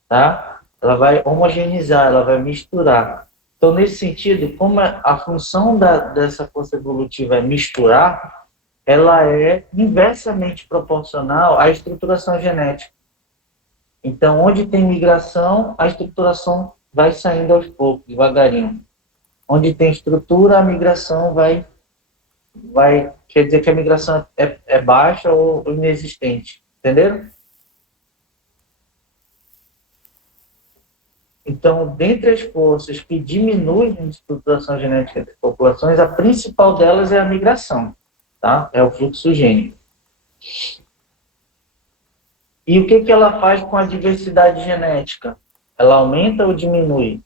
tá? Ela vai homogeneizar, ela vai misturar. Então, nesse sentido, como a função dessa força evolutiva é misturar, ela é inversamente proporcional à estruturação genética. Então, onde tem migração, a estruturação vai saindo aos poucos, devagarinho. Onde tem estrutura, a migração vai quer dizer que a migração é baixa ou inexistente. Entenderam? Então, dentre as forças que diminuem a estruturação genética das populações, a principal delas é a migração, tá? É o fluxo gênico. E o que ela faz com a diversidade genética? Ela aumenta ou diminui?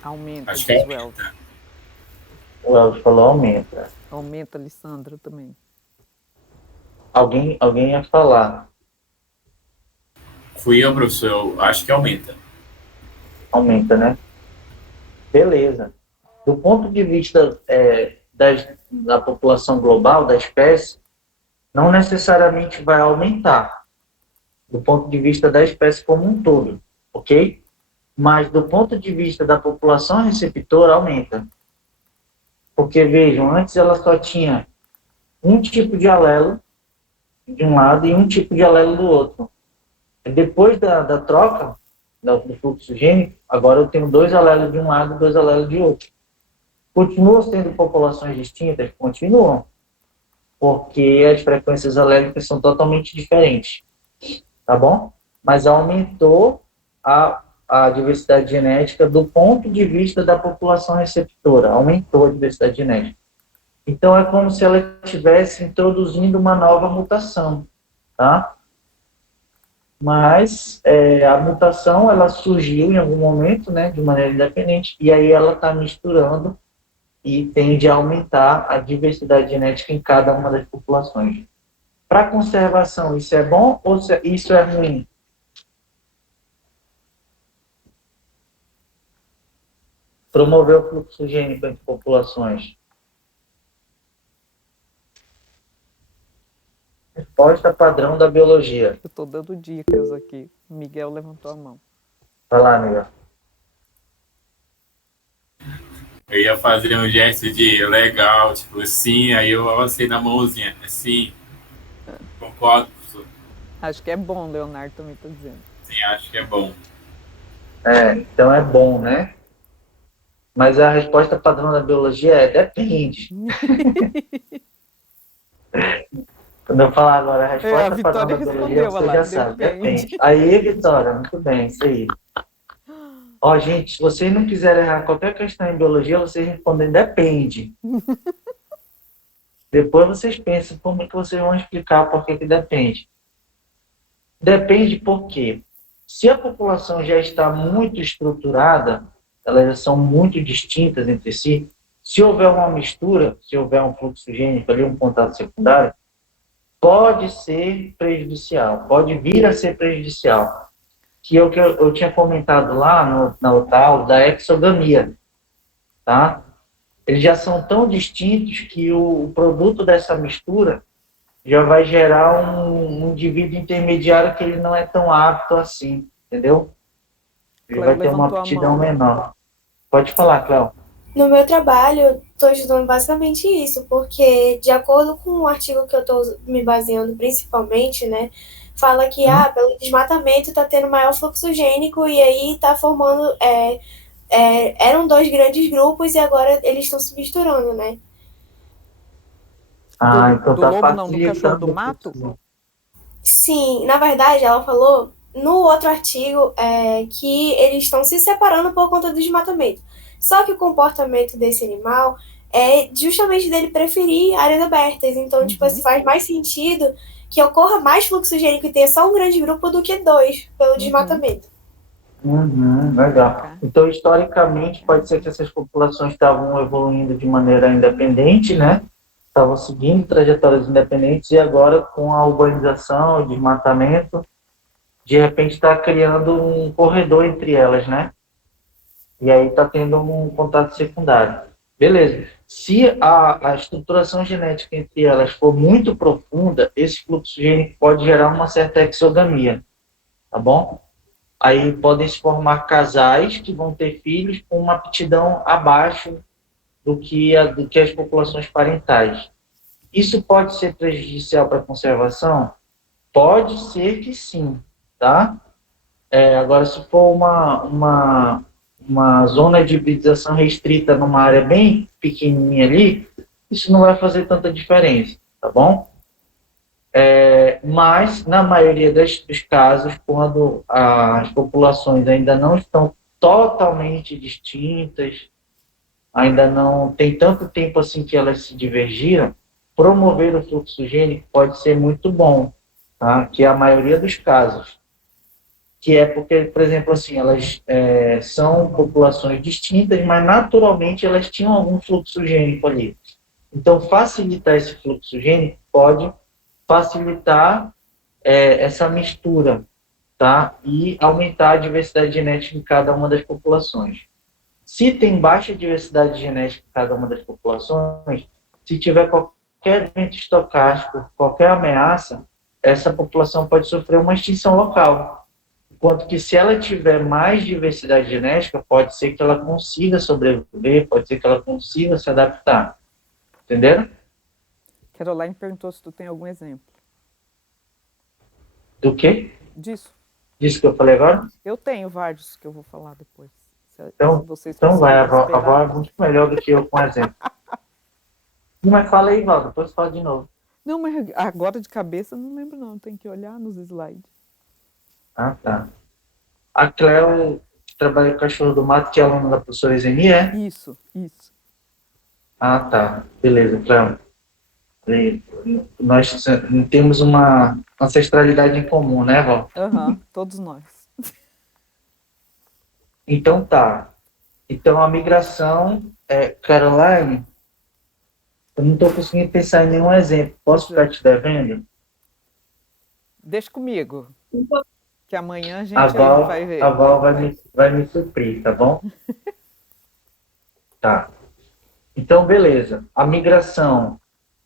Aumenta, Acho diz que o Elton. O Elvis falou aumenta. Aumenta, Alessandra, também. Alguém ia falar. fui eu, professor, eu acho que aumenta. Aumenta, né? Beleza. Do ponto de vista da população global, da espécie, não necessariamente vai aumentar. Do ponto de vista da espécie como um todo, ok? Mas do ponto de vista da população receptora, aumenta. Porque, vejam, antes ela só tinha um tipo de alelo de um lado e um tipo de alelo do outro. Depois da troca do fluxo gênico, agora eu tenho 2 alelos de um lado e 2 alelos de outro. Continuam sendo populações distintas? Continuam. Porque as frequências alélicas são totalmente diferentes. Tá bom? Mas aumentou a diversidade genética do ponto de vista da população receptora. Aumentou a diversidade genética. Então, é como se ela estivesse introduzindo uma nova mutação, tá? Mas a mutação, ela surgiu em algum momento, né, de maneira independente, e aí ela está misturando e tende a aumentar a diversidade genética em cada uma das populações. Para conservação, isso é bom ou isso é ruim? Promover o fluxo gênico entre populações. Resposta padrão da biologia. Eu estou dando dicas aqui. O Miguel levantou a mão. Vai lá, Miguel. Eu ia fazer um gesto de legal, tipo assim, aí eu avancei na mãozinha. Assim, concordo, professor. Acho que é bom, Leonardo também está dizendo. Sim, acho que é bom. Então é bom, né? Mas a resposta padrão da biologia é depende. Quando eu falar agora a resposta a padrão Vitória da biologia, respondeu, você olha lá, já sabe, depende. depende. Aí, Vitória, muito bem, isso aí. Ó, gente, se vocês não quiserem errar qualquer questão em biologia, vocês respondem depende. Depois vocês pensam como é que vocês vão explicar por que depende. Depende por quê? Se a população já está muito estruturada, elas já são muito distintas entre si, se houver uma mistura, se houver um fluxo gênico ali, um contato secundário, pode ser prejudicial, pode vir a ser prejudicial. Que eu tinha comentado lá na outra aula da exogamia, tá? Eles já são tão distintos que o produto dessa mistura já vai gerar um indivíduo intermediário que ele não é tão apto assim, entendeu? Ele vai ter uma aptidão menor. Pode falar, Cléo. No meu trabalho, estou estudando basicamente isso, porque de acordo com o artigo que eu estou me baseando principalmente, né, fala que pelo desmatamento está tendo maior fluxo gênico e aí está formando... eram 2 grandes grupos e agora eles estão se misturando, né? Então do tá lobo não, do cachorro do facilitando. mato? Sim, na verdade, ela falou no outro artigo que eles estão se separando por conta do desmatamento. Só que o comportamento desse animal é justamente dele preferir áreas abertas. Então, tipo assim, faz mais sentido que ocorra mais fluxo gênico e tenha só um grande grupo do que 2 pelo desmatamento. Legal. Então, historicamente, pode ser que essas populações estavam evoluindo de maneira independente, né? Estavam seguindo trajetórias independentes e agora, com a urbanização, o desmatamento, de repente está criando um corredor entre elas, né? E aí está tendo um contato secundário. Beleza. Se a estruturação genética entre elas for muito profunda, esse fluxo gênico pode gerar uma certa exogamia, tá bom? Aí podem se formar casais que vão ter filhos com uma aptidão abaixo do que as populações parentais. Isso pode ser prejudicial para a conservação? Pode ser que sim, tá? Agora, se for uma zona de hibridização restrita numa área bem pequenininha ali, isso não vai fazer tanta diferença, tá bom? Mas, na maioria dos casos, quando as populações ainda não estão totalmente distintas, ainda não tem tanto tempo assim que elas se divergiram, promover o fluxo gênico pode ser muito bom, tá? Que é a maioria dos casos. Que é porque, por exemplo, assim, elas são populações distintas, mas naturalmente elas tinham algum fluxo gênico ali. Então, facilitar esse fluxo gênico pode facilitar essa mistura, tá? E aumentar a diversidade genética em cada uma das populações. Se tem baixa diversidade genética em cada uma das populações, se tiver qualquer evento estocástico, qualquer ameaça, essa população pode sofrer uma extinção local. Enquanto que se ela tiver mais diversidade genética, pode ser que ela consiga sobreviver, pode ser que ela consiga se adaptar. Entenderam? Caroline perguntou se tu tem algum exemplo. Do quê? Disso. Disso que eu falei agora? Eu tenho vários que eu vou falar depois. Então vai, a avó é muito melhor do que eu com exemplo. Mas fala aí, Val, depois fala de novo. Não, mas agora de cabeça não lembro não, tem que olhar nos slides. Tá. A Cléo trabalha com cachorro do mato, que é aluna da professora Izeni, é? Isso. Tá. Beleza, Cléo. Nós temos uma ancestralidade em comum, né, Val? Todos nós. Então tá. Então a migração, Caroline, eu não estou conseguindo pensar em nenhum exemplo. Posso ficar te devendo? Deixa comigo. Que amanhã a gente vai ver. A Val vai me suprir, tá bom? Tá. Então, beleza. A migração,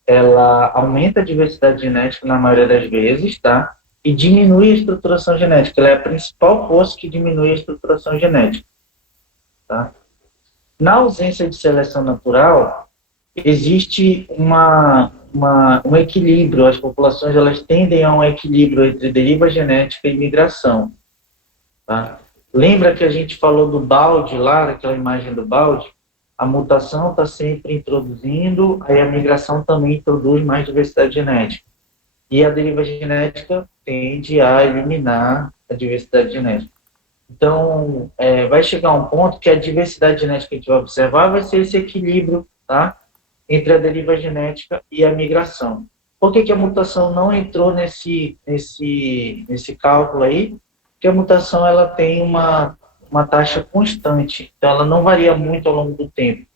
ela aumenta a diversidade genética na maioria das vezes, tá? E diminui a estruturação genética. Ela é a principal força que diminui a estruturação genética, tá? Na ausência de seleção natural, existe um equilíbrio. As populações elas tendem a um equilíbrio entre deriva genética e migração, tá? Lembra que a gente falou do balde lá, daquela imagem do balde? a mutação está sempre introduzindo, aí a migração também introduz mais diversidade genética. E a deriva genética tende a eliminar a diversidade genética. Então, vai chegar um ponto que a diversidade genética que a gente vai observar vai ser esse equilíbrio, tá? Entre a deriva genética e a migração. Por que a mutação não entrou nesse cálculo aí? Porque a mutação ela tem uma taxa constante, então ela não varia muito ao longo do tempo.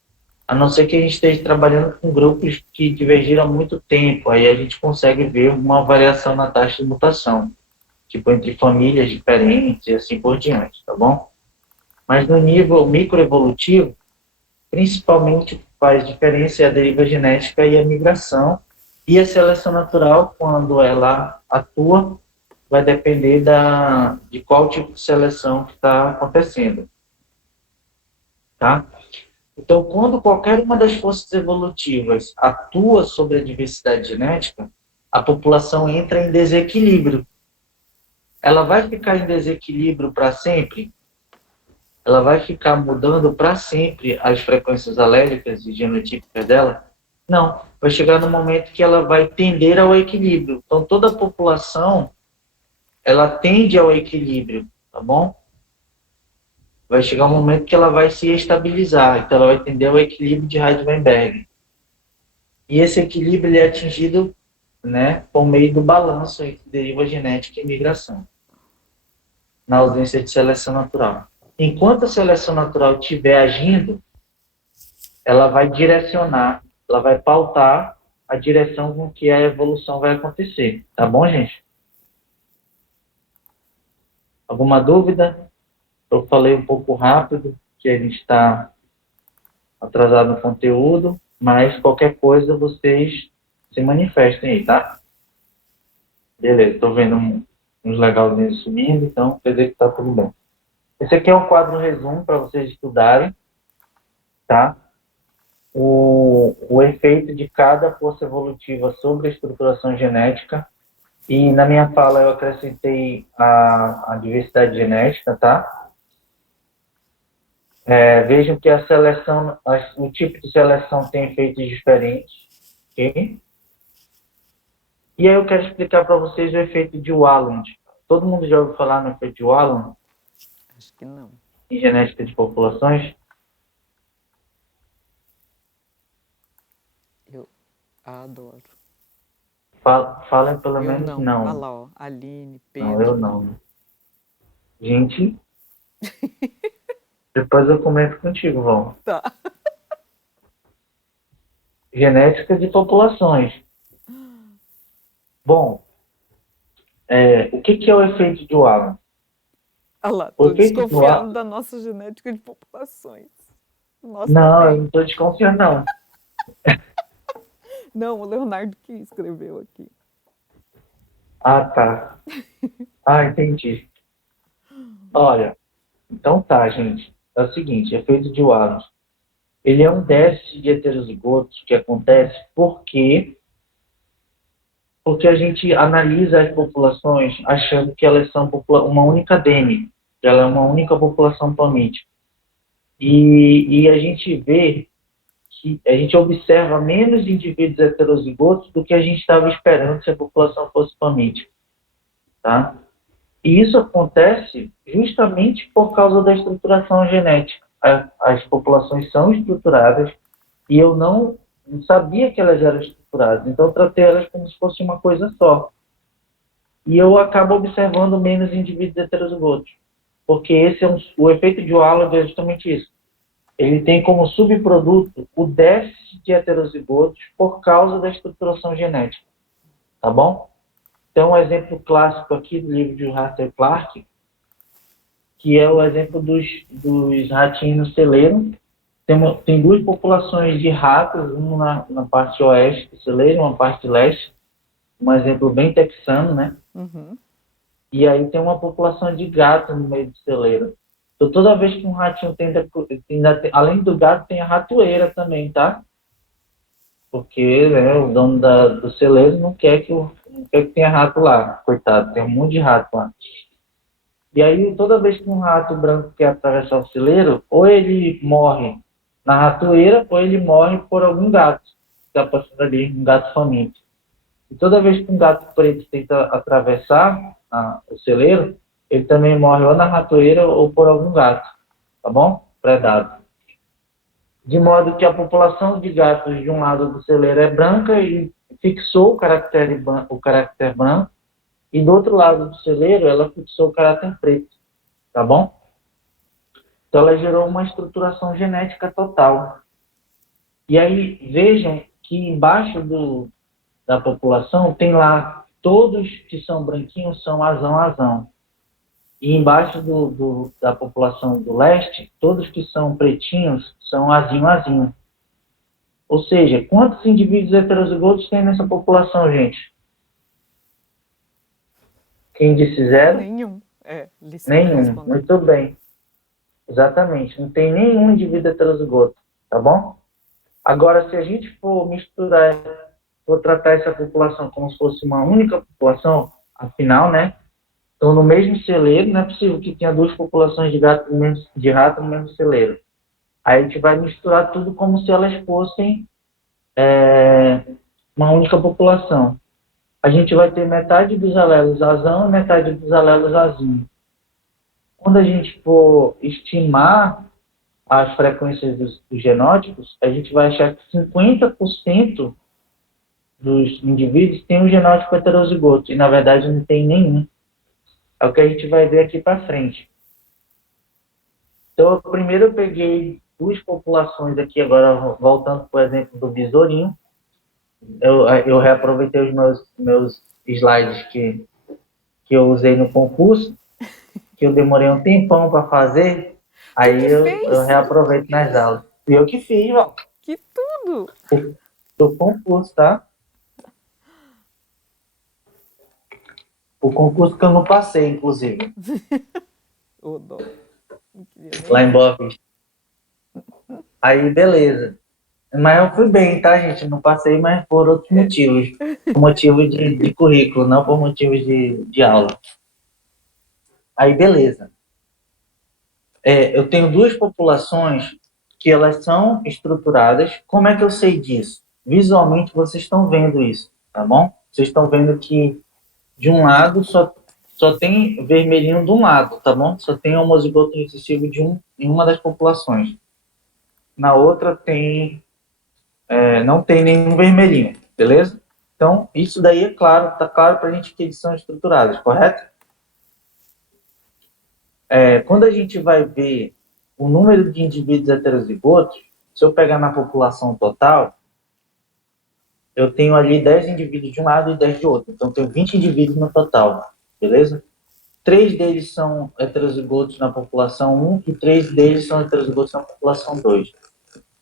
A não ser que a gente esteja trabalhando com grupos que divergiram há muito tempo, aí a gente consegue ver uma variação na taxa de mutação, tipo entre famílias diferentes e assim por diante, tá bom? Mas no nível microevolutivo, principalmente o que faz diferença é a deriva genética e a migração, e a seleção natural, quando ela atua, vai depender de qual tipo de seleção que está acontecendo, tá? Então, quando qualquer uma das forças evolutivas atua sobre a diversidade genética, a população entra em desequilíbrio. Ela vai ficar em desequilíbrio para sempre? Ela vai ficar mudando para sempre as frequências alélicas e genotípicas dela? Não. Vai chegar no momento que ela vai tender ao equilíbrio. Então, toda a população, ela tende ao equilíbrio, tá bom? Vai chegar um momento que ela vai se estabilizar, então ela vai tender ao equilíbrio de Heisenberg. E esse equilíbrio ele é atingido, né, por meio do balanço entre deriva genética e migração, na ausência de seleção natural. Enquanto a seleção natural estiver agindo, ela vai direcionar, ela vai pautar a direção com que a evolução vai acontecer. Tá bom, gente? Alguma dúvida? Eu falei um pouco rápido, que a gente está atrasado no conteúdo, mas qualquer coisa vocês se manifestem aí, tá? Beleza, estou vendo uns legalzinhos subindo, então quer dizer que está tudo bem. Esse aqui é um quadro resumo para vocês estudarem, tá? O efeito de cada força evolutiva sobre a estruturação genética. E na minha fala eu acrescentei a diversidade genética, tá? Vejam que a seleção, o tipo de seleção tem efeitos diferentes, ok? E aí eu quero explicar para vocês o efeito de Walland. Todo mundo já ouviu falar no efeito de Walland? Acho que não. Em genética de populações? Eu adoro. Falem pelo Eu menos não. não. Olha lá, ó. Aline, Pedro. Não, eu não. Gente, depois eu comento contigo, Val. Tá. Genética de populações. Bom, o que é o efeito de Walland? Olha lá, O tô efeito de desconfiando Walland... da nossa genética de populações. Nossa, Não, eu também. não estou desconfiando, não. Não, o Leonardo que escreveu aqui. Ah, tá. Ah, entendi. Olha, então tá, gente. É o seguinte, efeito de Walland. Ele é um déficit de heterozigotos que acontece porque a gente analisa as populações achando que elas são uma única DNA, que ela é uma única população plamítica. E a gente vê que a gente observa menos indivíduos heterozigotos do que a gente estava esperando se a população fosse plamítica, tá? E isso acontece justamente por causa da estruturação genética. As populações são estruturadas e eu não sabia que elas eram estruturadas, então eu tratei elas como se fosse uma coisa só. E eu acabo observando menos indivíduos heterozigotos, porque o efeito de Walland é justamente isso. Ele tem como subproduto o déficit de heterozigotos por causa da estruturação genética, tá bom? Então, um exemplo clássico aqui do livro de Russell Clark, que é o exemplo dos ratinhos celeiro. Tem duas populações de ratos, uma na parte oeste do celeiro, uma parte leste, um exemplo bem texano, né? Uhum. E aí tem uma população de gato no meio do celeiro. Então, toda vez que um ratinho além do gato, tem a ratoeira também, tá? Porque, né, o dono do celeiro não quer que tenha rato lá. Coitado, tem um monte de rato lá. E aí, toda vez que um rato branco quer atravessar o celeiro, ou ele morre na ratoeira ou ele morre por algum gato que está passando ali, um gato faminto. E toda vez que um gato preto tenta atravessar o celeiro, ele também morre ou na ratoeira ou por algum gato, tá bom? Predado. De modo que a população de gatos de um lado do celeiro é branca e fixou o caractere branco, e do outro lado do celeiro ela fixou o caráter preto, tá bom? Então ela gerou uma estruturação genética total. E aí vejam que embaixo da população tem lá todos que são branquinhos são azão. E embaixo da população do leste, todos que são pretinhos são azinho. Ou seja, quantos indivíduos heterozigotos tem nessa população, gente? Quem disse zero? Nenhum. Nenhum. Muito bem. Exatamente. Não tem nenhum indivíduo heterozigoto. Tá bom? Agora, se a gente for tratar essa população como se fosse uma única população, afinal, né? Então, no mesmo celeiro, não é possível que tenha duas populações de rato no mesmo celeiro. Aí a gente vai misturar tudo como se elas fossem uma única população. A gente vai ter metade dos alelos azão e metade dos alelos azinho. Quando a gente for estimar as frequências dos genótipos, a gente vai achar que 50% dos indivíduos tem um genótipo heterozigoto, e na verdade não tem nenhum. É o que a gente vai ver aqui para frente. Então, primeiro eu peguei duas populações aqui, agora voltando para o exemplo do besourinho. Eu reaproveitei os meus slides que eu usei no concurso, que eu demorei um tempão para fazer, aí eu reaproveito nas aulas. E eu que fiz, ó. Que tudo! Do concurso, tá? O concurso que eu não passei, inclusive. Ô, dó. Lá em Boa Vista. Aí, beleza. Mas eu fui bem, tá, gente? Não passei, mas por outros motivos. Por motivo de currículo, não por motivos de aula. Aí, beleza. Eu tenho duas populações que elas são estruturadas. Como é que eu sei disso? Visualmente, vocês estão vendo isso, tá bom? Vocês estão vendo que de um lado só tem vermelhinho de um lado, tá bom? Só tem homozigoto recessivo em uma das populações. Na outra não tem nenhum vermelhinho, beleza? Então, isso daí é claro, tá claro pra gente que eles são estruturados, correto? Quando a gente vai ver o número de indivíduos heterozigotos, se eu pegar na população total, eu tenho ali 10 indivíduos de um lado e 10 de outro. Então, eu tenho 20 indivíduos no total, beleza? 3 deles são heterozigotos na população 1 e 3 deles são heterozigotos na população 2.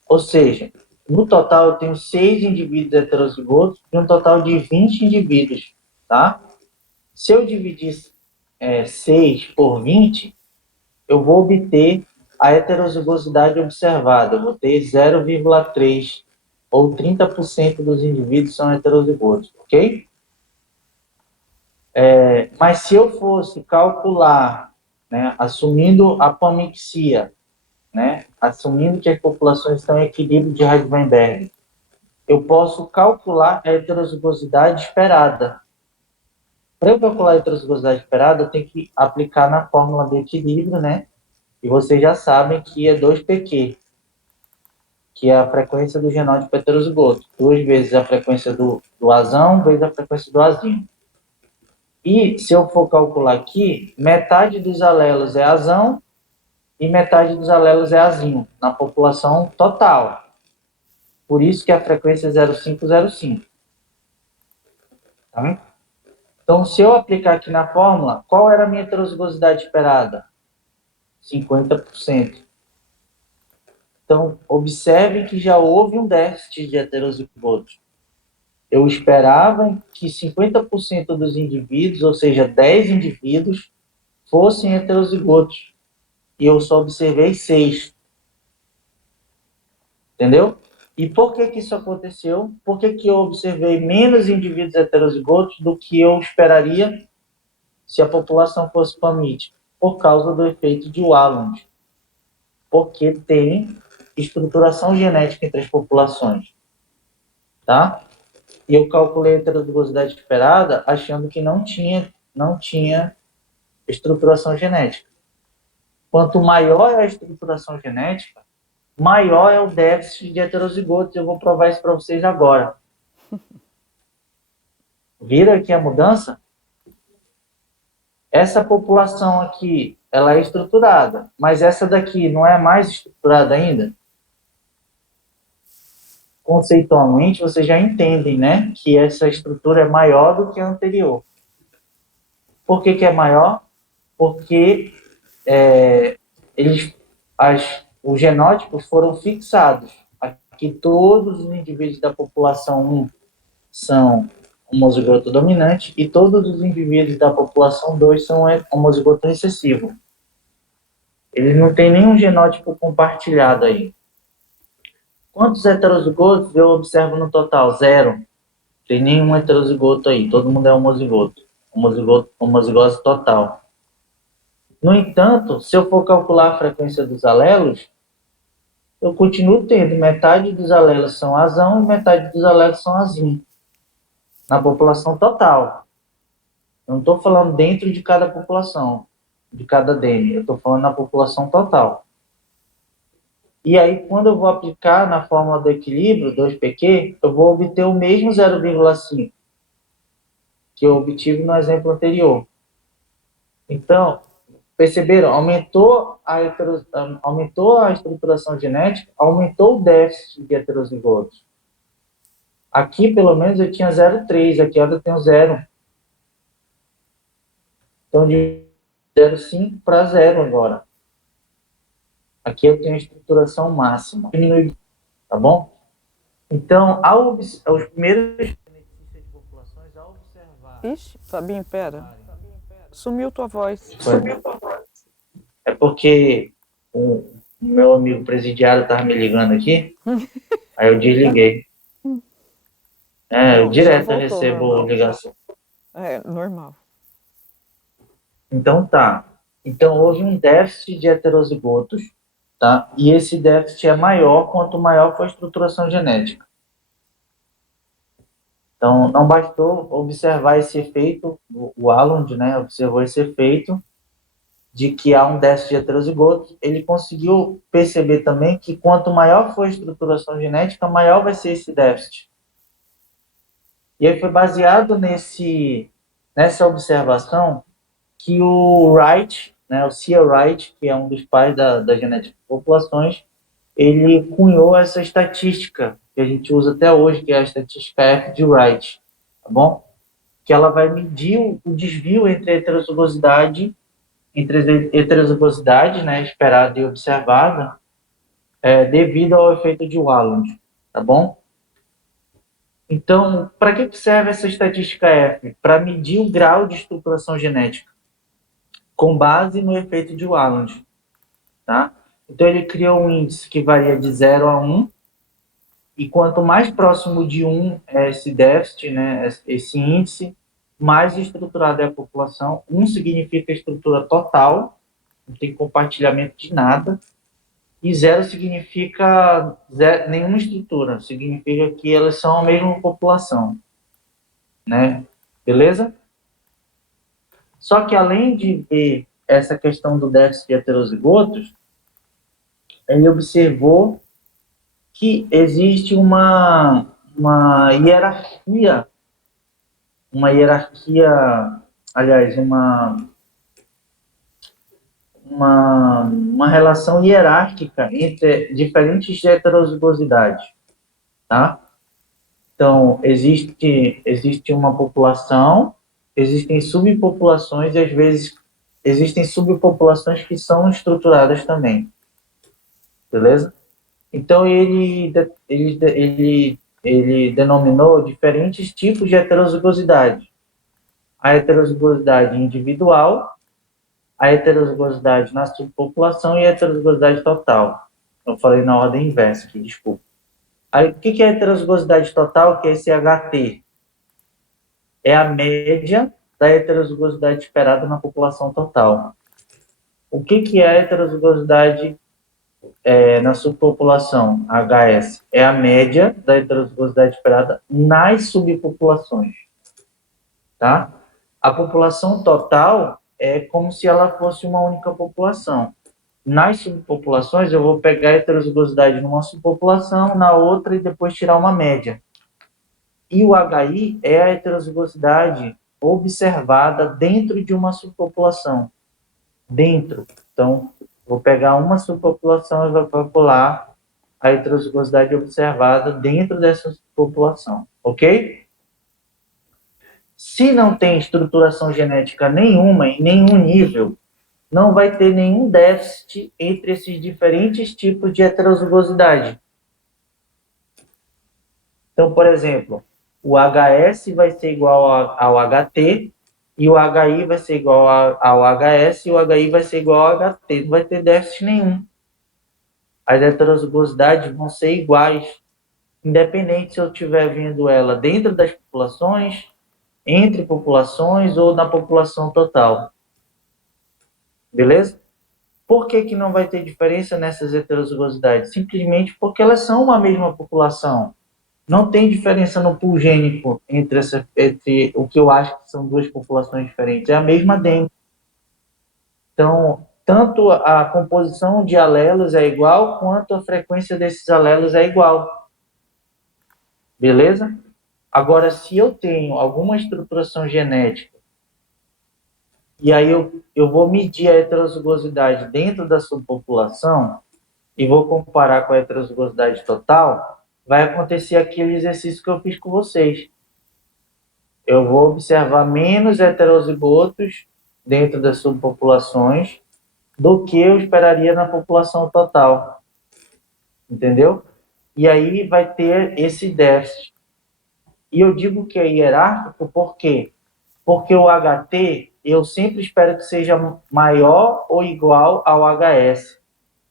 Ou seja, no total eu tenho 6 indivíduos heterozigotos e um total de 20 indivíduos, tá? Se eu dividir 6 por 20, eu vou obter a heterozigosidade observada. Eu vou ter 0,3 ou 30% dos indivíduos são heterozigotos, ok? Mas se eu fosse calcular, né, assumindo a pamixia, né, assumindo que as populações estão em equilíbrio de Heisenberg, eu posso calcular a heterozigosidade esperada. Para eu calcular a heterozigosidade esperada, eu tenho que aplicar na fórmula de equilíbrio, né? E vocês já sabem que é 2pq, que é a frequência do genótipo heterozigoto. 2 vezes a frequência do azão, vezes a frequência do azinho. E, se eu for calcular aqui, metade dos alelos é azão e metade dos alelos é azinho, na população total. Por isso que a frequência é 0,505. Tá? Então, se eu aplicar aqui na fórmula, qual era a minha heterozigosidade esperada? 50%. Então, observe que já houve um déficit de heterozigotos. Eu esperava que 50% dos indivíduos, ou seja, 10 indivíduos, fossem heterozigotos. E eu só observei 6. Entendeu? E por que isso aconteceu? Por que eu observei menos indivíduos heterozigotos do que eu esperaria se a população fosse família? Por causa do efeito de Wallund. Porque tem estruturação genética entre as populações, tá? E eu calculei a heterozigosidade esperada achando que não tinha estruturação genética. Quanto maior é a estruturação genética, maior é o déficit de heterozigotos. Eu vou provar isso para vocês agora. Vira aqui a mudança? Essa população aqui, ela é estruturada, mas essa daqui não é mais estruturada ainda? Conceitualmente, vocês já entendem, né, que essa estrutura é maior do que a anterior. Por que é maior? Porque os genótipos foram fixados. Aqui todos os indivíduos da população 1 são homozigoto dominante e todos os indivíduos da população 2 são homozigoto recessivo. Eles não têm nenhum genótipo compartilhado aí. Quantos heterozigotos eu observo no total? 0. Tem nenhum heterozigoto aí, todo mundo é homozigoto. Homozigose total. No entanto, se eu for calcular a frequência dos alelos, eu continuo tendo metade dos alelos são azão e metade dos alelos são azim. Na população total. Eu não estou falando dentro de cada população, de cada DM. Eu estou falando na população total. E aí, quando eu vou aplicar na fórmula do equilíbrio, 2pq, eu vou obter o mesmo 0,5 que eu obtive no exemplo anterior. Então, perceberam? Aumentou a estruturação genética, aumentou o déficit de heterozigotos. Aqui, pelo menos, eu tinha 0,3, aqui eu tenho 0. Então, de 0,5 para 0 agora. Aqui eu tenho a estruturação máxima. Tá bom? Então, os primeiros genetistas de populações, ao observar... Ixi, Fabinho, pera. Sumiu tua voz. É porque o meu amigo presidiário estava me ligando aqui, aí eu desliguei. Eu direto voltou, recebo normal. ligação. É, normal. Então tá. Então houve um déficit de heterozigotos, tá? E esse déficit é maior quanto maior for a estruturação genética. Então não bastou observar esse efeito, o Allund, né, observou esse efeito de que há um déficit de heterozigotos, ele conseguiu perceber também que quanto maior for a estruturação genética, maior vai ser esse déficit. E aí foi baseado nessa observação que o Wright, né, o C.A. Wright, que é um dos pais da genética de populações, ele cunhou essa estatística que a gente usa até hoje, que é a estatística F de Wright, tá bom? Que ela vai medir o desvio entre a heterozigosidade, né, esperada e observada, devido ao efeito de Wallund, tá bom? Então, para que serve essa estatística F? Para medir o grau de estruturação genética, com base no efeito de Wallund, tá? Então, ele criou um índice que varia de 0 a 1, e quanto mais próximo de 1 é esse déficit, né, esse índice, mais estruturada é a população. 1 significa estrutura total, não tem compartilhamento de nada, e 0 significa nenhuma estrutura, significa que elas são a mesma população, né? Beleza? Só que além de ver essa questão do déficit de heterozigotos, ele observou que existe uma hierarquia, aliás, uma relação hierárquica entre diferentes heterozigosidades, tá? Então, existe uma população, existem subpopulações e, às vezes, existem subpopulações que são estruturadas também. Beleza? Então, ele denominou diferentes tipos de heterozigosidade. A heterozigosidade individual, a heterozigosidade na subpopulação e a heterozigosidade total. Eu falei na ordem inversa aqui, desculpa. Aí, o que é a heterozigosidade total, que é esse HT? É a média da heterozigosidade esperada na população total. O que é a heterozigosidade na subpopulação HS é a média da heterozigosidade esperada nas subpopulações, tá? A população total é como se ela fosse uma única população. Nas subpopulações, eu vou pegar a heterozigosidade numa subpopulação, na outra, e depois tirar uma média. E o HI é a heterozigosidade observada dentro de uma subpopulação. Dentro. Então, vou pegar uma subpopulação e vou calcular a heterozigosidade observada dentro dessa subpopulação. Ok? Se não tem estruturação genética nenhuma, em nenhum nível, não vai ter nenhum déficit entre esses diferentes tipos de heterozigosidade. Então, por exemplo, o HS vai ser igual ao HT, e o HI vai ser igual ao HS, e o HI vai ser igual ao HT. Não vai ter déficit nenhum. As heterozigosidades vão ser iguais, independente se eu estiver vendo ela dentro das populações, entre populações ou na população total. Beleza? Por que não vai ter diferença nessas heterozigosidades? Simplesmente porque elas são uma mesma população. Não tem diferença no pool gênico entre o que eu acho que são duas populações diferentes. É a mesma dengue. Então, tanto a composição de alelos é igual, quanto a frequência desses alelos é igual. Beleza? Agora, se eu tenho alguma estruturação genética, e aí eu vou medir a heterozigosidade dentro da subpopulação, e vou comparar com a heterozigosidade total, vai acontecer aquele exercício que eu fiz com vocês. Eu vou observar menos heterozigotos dentro das subpopulações do que eu esperaria na população total. Entendeu? E aí vai ter esse déficit. E eu digo que é hierárquico por quê? Porque o HT, eu sempre espero que seja maior ou igual ao HS.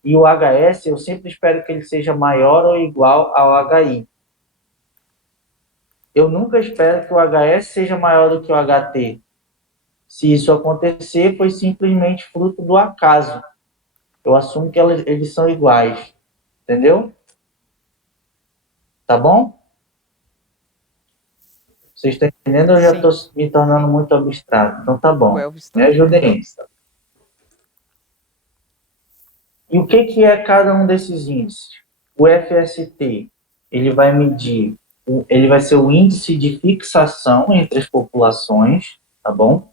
E o HS, eu sempre espero que ele seja maior ou igual ao HI. Eu nunca espero que o HS seja maior do que o HT. Se isso acontecer, foi simplesmente fruto do acaso. Eu assumo que eles são iguais. Entendeu? Tá bom? Vocês estão entendendo? Eu já estou me tornando muito abstrato. Então tá bom. Me ajudem. E o que é cada um desses índices? O FST, ele vai medir, ele vai ser o índice de fixação entre as populações, tá bom?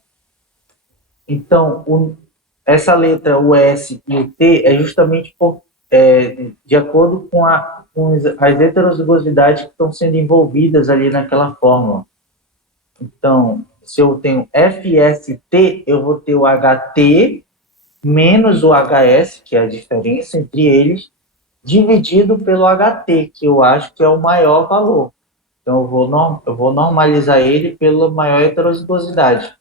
Então, essa letra, o S e o T, é justamente de acordo com as heterozigosidades que estão sendo envolvidas ali naquela fórmula. Então, se eu tenho FST, eu vou ter o HT menos o HS, que é a diferença entre eles, dividido pelo HT, que eu acho que é o maior valor. Então, eu vou normalizar ele pela maior heterozigosidade.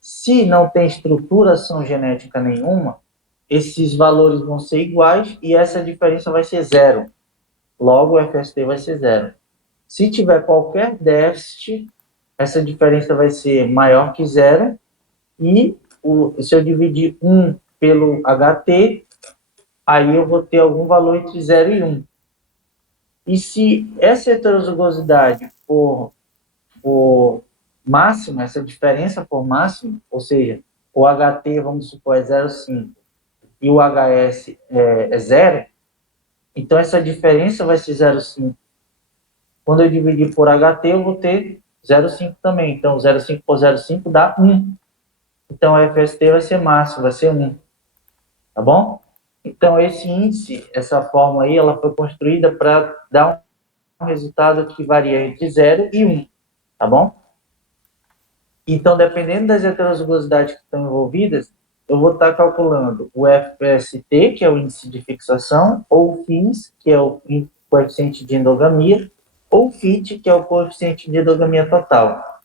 Se não tem estruturação genética nenhuma, esses valores vão ser iguais e essa diferença vai ser zero. Logo, o FST vai ser zero. Se tiver qualquer déficit, essa diferença vai ser maior que zero e se eu dividir 1 pelo HT, aí eu vou ter algum valor entre 0 e 1. E se essa heterozigosidade for máxima, essa diferença for máxima, ou seja, o HT, vamos supor, é 0,5 e o HS é 0, então essa diferença vai ser 0,5. Quando eu dividir por HT, eu vou ter 0,5 também. Então, 0,5 por 0,5 dá 1. Então, a FST vai ser máximo, vai ser 1. Tá bom? Então, esse índice, essa fórmula aí, ela foi construída para dar um resultado que varia entre 0 e 1. Tá bom? Então, dependendo das heterozigosidades que estão envolvidas, eu vou estar calculando o FST, que é o índice de fixação, ou o FINS, que é o coeficiente de endogamia, ou o FIT, que é o coeficiente de endogamia total.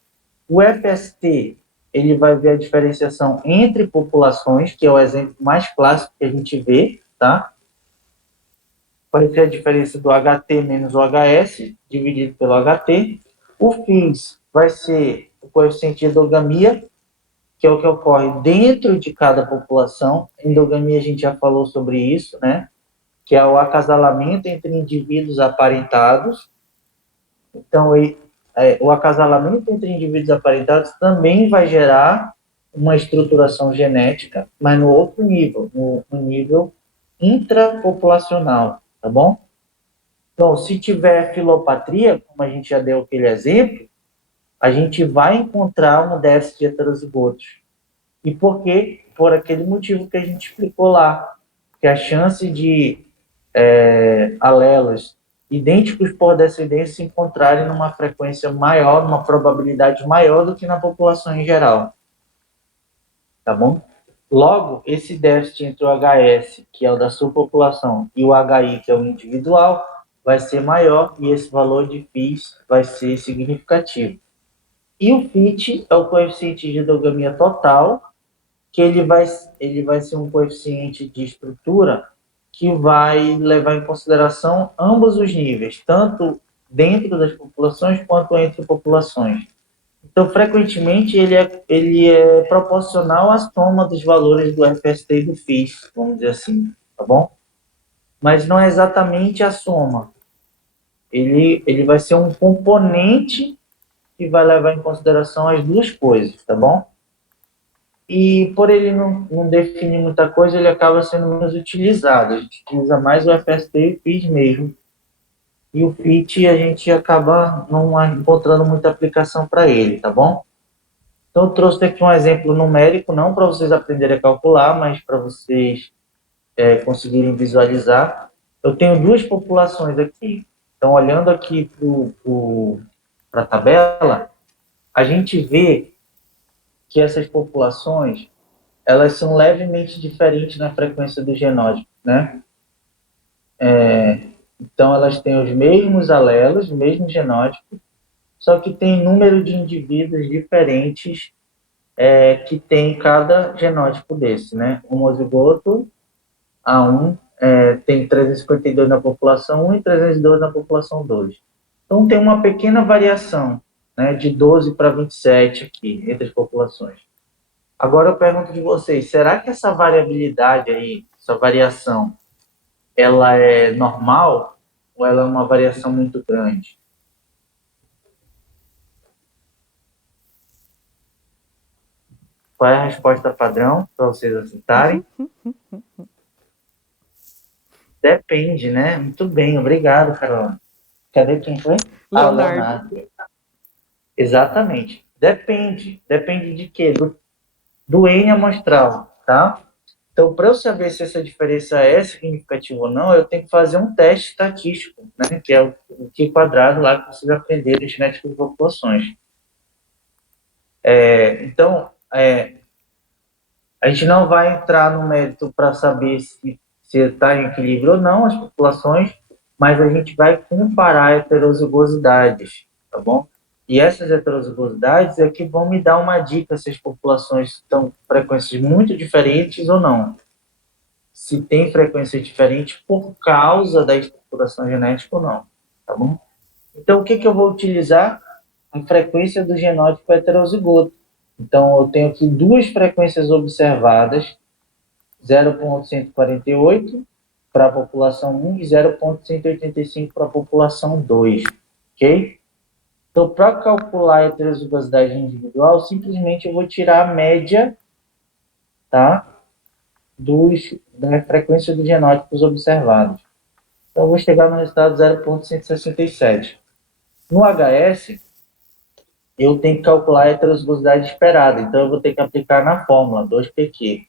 O FST, ele vai ver a diferenciação entre populações, que é o exemplo mais clássico que a gente vê, tá? Vai ver a diferença do HT menos o HS, dividido pelo HT. O FINS vai ser o coeficiente de endogamia, que é o que ocorre dentro de cada população. Endogamia, a gente já falou sobre isso, né? que é o acasalamento entre indivíduos aparentados. Então, o acasalamento entre indivíduos aparentados também vai gerar uma estruturação genética, mas no outro nível, no nível intrapopulacional, tá bom? Então, se tiver filopatria, como a gente já deu aquele exemplo, a gente vai encontrar um déficit de heterozigotos. E por quê? Por aquele motivo que a gente explicou lá, que a chance de alelos idênticos por descendência se encontrarem numa frequência maior, numa probabilidade maior do que na população em geral. Tá bom? Logo, esse déficit entre o HS, que é o da subpopulação, e o HI, que é o individual, vai ser maior e esse valor de FIS vai ser significativo. E o FIT é o coeficiente de endogamia total, que ele vai ser um coeficiente de estrutura que vai levar em consideração ambos os níveis, tanto dentro das populações quanto entre populações. Então, frequentemente, ele é proporcional à soma dos valores do FST e do FIS, vamos dizer assim, tá bom? Mas não é exatamente a soma. Ele vai ser um componente que vai levar em consideração as duas coisas, tá bom? E por ele não definir muita coisa, ele acaba sendo menos utilizado. A gente utiliza mais o FST e o FIS mesmo. E o FIT a gente acaba não encontrando muita aplicação para ele, tá bom? Então eu trouxe aqui um exemplo numérico, não para vocês aprenderem a calcular, mas para vocês conseguirem visualizar. Eu tenho duas populações aqui. Então, olhando aqui para a tabela, a gente vê que essas populações, elas são levemente diferentes na frequência do genótipo, né? Então, elas têm os mesmos alelos, o mesmo genótipo, só que tem número de indivíduos diferentes que tem cada genótipo desse, né? O homozigoto A1 tem 352 na população 1 e 302 na população 2. Então, tem uma pequena variação, né, de 12 para 27 aqui, entre as populações. Agora eu pergunto de vocês, será que essa variabilidade aí, essa variação, ela é normal ou ela é uma variação muito grande? Qual é a resposta padrão para vocês acertarem? Depende, né? Muito bem, obrigado, Carol. Cadê quem foi? Leonardo. Exatamente. Depende. Depende de quê? Do N amostral, tá? Então, para eu saber se essa diferença é significativa ou não, eu tenho que fazer um teste estatístico, né? Que é o Q quadrado lá que vocês aprenderam em genética de populações. Então, a gente não vai entrar no mérito para saber se está em equilíbrio ou não as populações, mas a gente vai comparar heterozigosidades, tá bom? E essas heterozigosidades é que vão me dar uma dica se as populações estão com frequências muito diferentes ou não. Se tem frequência diferente por causa da estruturação genética ou não, tá bom? Então, o que eu vou utilizar? A frequência do genótipo heterozigoto. Então, eu tenho aqui duas frequências observadas, 0,148 para a população 1 e 0,185 para a população 2, ok? Então, para calcular a heterozigosidade individual, simplesmente eu vou tirar a média, tá, da frequência dos genótipos observados. Então, eu vou chegar no resultado 0,167. No HS, eu tenho que calcular a heterozigosidade esperada, então eu vou ter que aplicar na fórmula 2pq.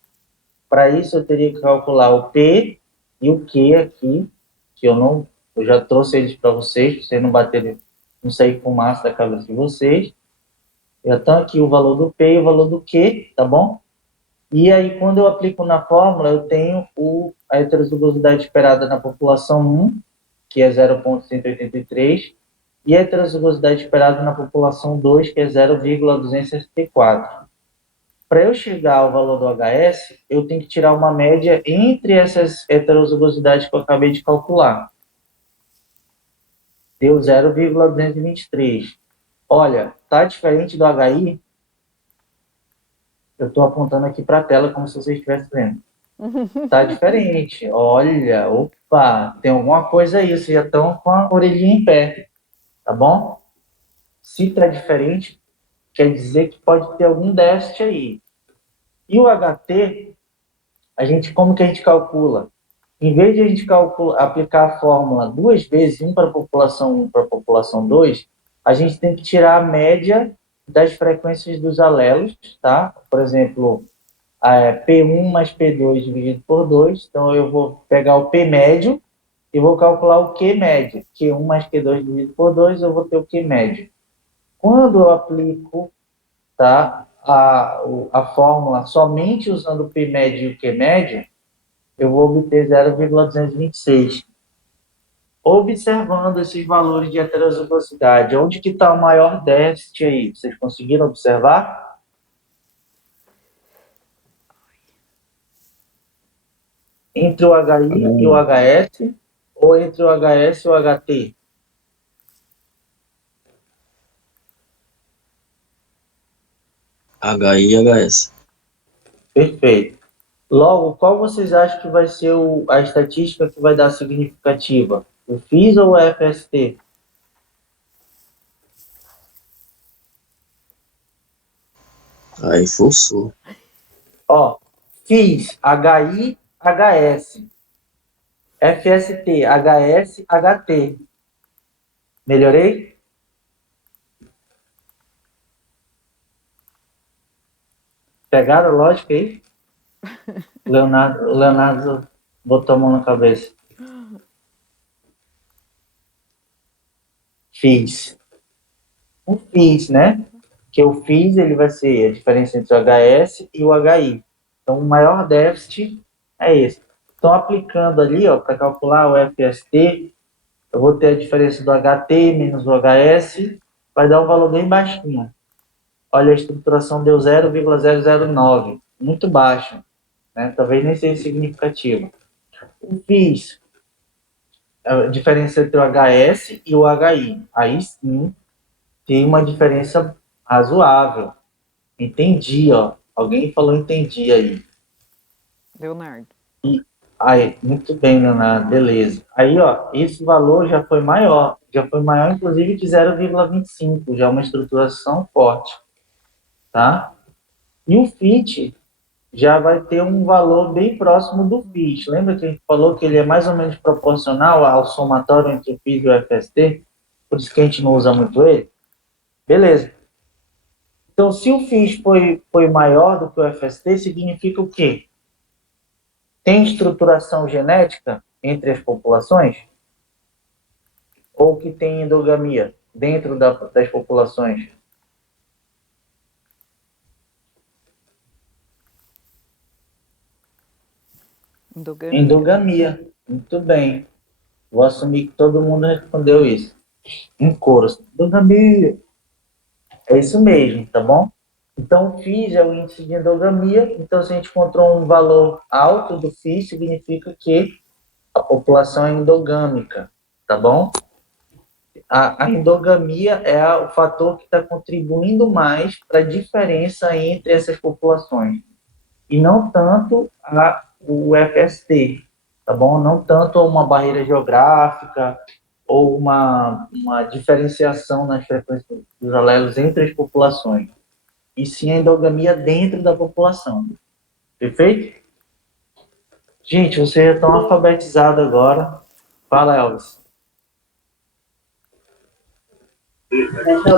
Para isso, eu teria que calcular o P e o Q aqui, que eu já trouxe eles para vocês não baterem, não sair fumaça da cabeça de vocês. Já estão aqui o valor do P e o valor do Q, tá bom? E aí, quando eu aplico na fórmula, eu tenho a heterozigosidade esperada na população 1, que é 0,183, e a heterozigosidade esperada na população 2, que é 0,264. Para eu chegar ao valor do HS, eu tenho que tirar uma média entre essas heterozigosidades que eu acabei de calcular. Deu 0,223. Olha, tá diferente do HI? Eu estou apontando aqui para a tela como se vocês estivessem vendo. Tá diferente. Olha, opa, tem alguma coisa aí. Vocês já estão com a orelhinha em pé, tá bom? Se tá diferente, quer dizer que pode ter algum déficit aí. E o HT, como que a gente calcula? Em vez de a gente aplicar a fórmula duas vezes, um para a população 1 para a população 2, a gente tem que tirar a média das frequências dos alelos, tá? Por exemplo, P1 mais P2 dividido por 2. Então, eu vou pegar o P médio e vou calcular o Q médio. Q1 mais Q2 dividido por 2, eu vou ter o Q médio. Quando eu aplico, tá, a fórmula somente usando o P médio e o Q médio, eu vou obter 0,226. Observando esses valores de heterozigosidade, onde que está o maior déficit aí? Vocês conseguiram observar? Entre o HI e o HS, ou entre o HS e o HT? HI e HS. Perfeito. Logo, qual vocês acham que vai ser a estatística que vai dar significativa? O FIS ou o FST? Aí forçou. Ó, FIS, HI, HS. FST, HS, HT. Melhorei? Pegaram a lógica aí? Leonardo botou a mão na cabeça. FIS. O FIS, né? Que o FIS ele vai ser a diferença entre o HS e o HI. Então, o maior déficit é esse. Então, aplicando ali, ó, para calcular o FST, eu vou ter a diferença do HT menos o HS, vai dar um valor bem baixinho. Olha, a estruturação deu 0,009, muito baixo, né? Talvez nem seja significativo. O FIS, a diferença entre o HS e o HI, aí sim tem uma diferença razoável. Entendi, ó. Alguém falou entendi aí. Leonardo. Aí, muito bem, Leonardo, beleza. Aí, ó, esse valor já foi maior inclusive de 0,25, já é uma estruturação forte, tá? E o FIT já vai ter um valor bem próximo do FIT. Lembra que a gente falou que ele é mais ou menos proporcional ao somatório entre o FIT e o FST? Por isso que a gente não usa muito ele? Beleza. Então, se o FIT foi maior do que o FST, significa o quê? Tem estruturação genética entre as populações? Ou que tem endogamia dentro das populações? Endogamia. Endogamia. Muito bem. Vou assumir que todo mundo respondeu isso. Em coro. Endogamia. É isso mesmo, tá bom? Então, o FIS é o índice de endogamia. Então, se a gente encontrou um valor alto do FIS, significa que a população é endogâmica, tá bom? A endogamia é o fator que está contribuindo mais para a diferença entre essas populações. E não tanto o FST, tá bom? Não tanto uma barreira geográfica ou uma diferenciação nas frequências dos alelos entre as populações. E sim a endogamia dentro da população. Perfeito? Gente, vocês já estão alfabetizados agora. Fala, Elvis.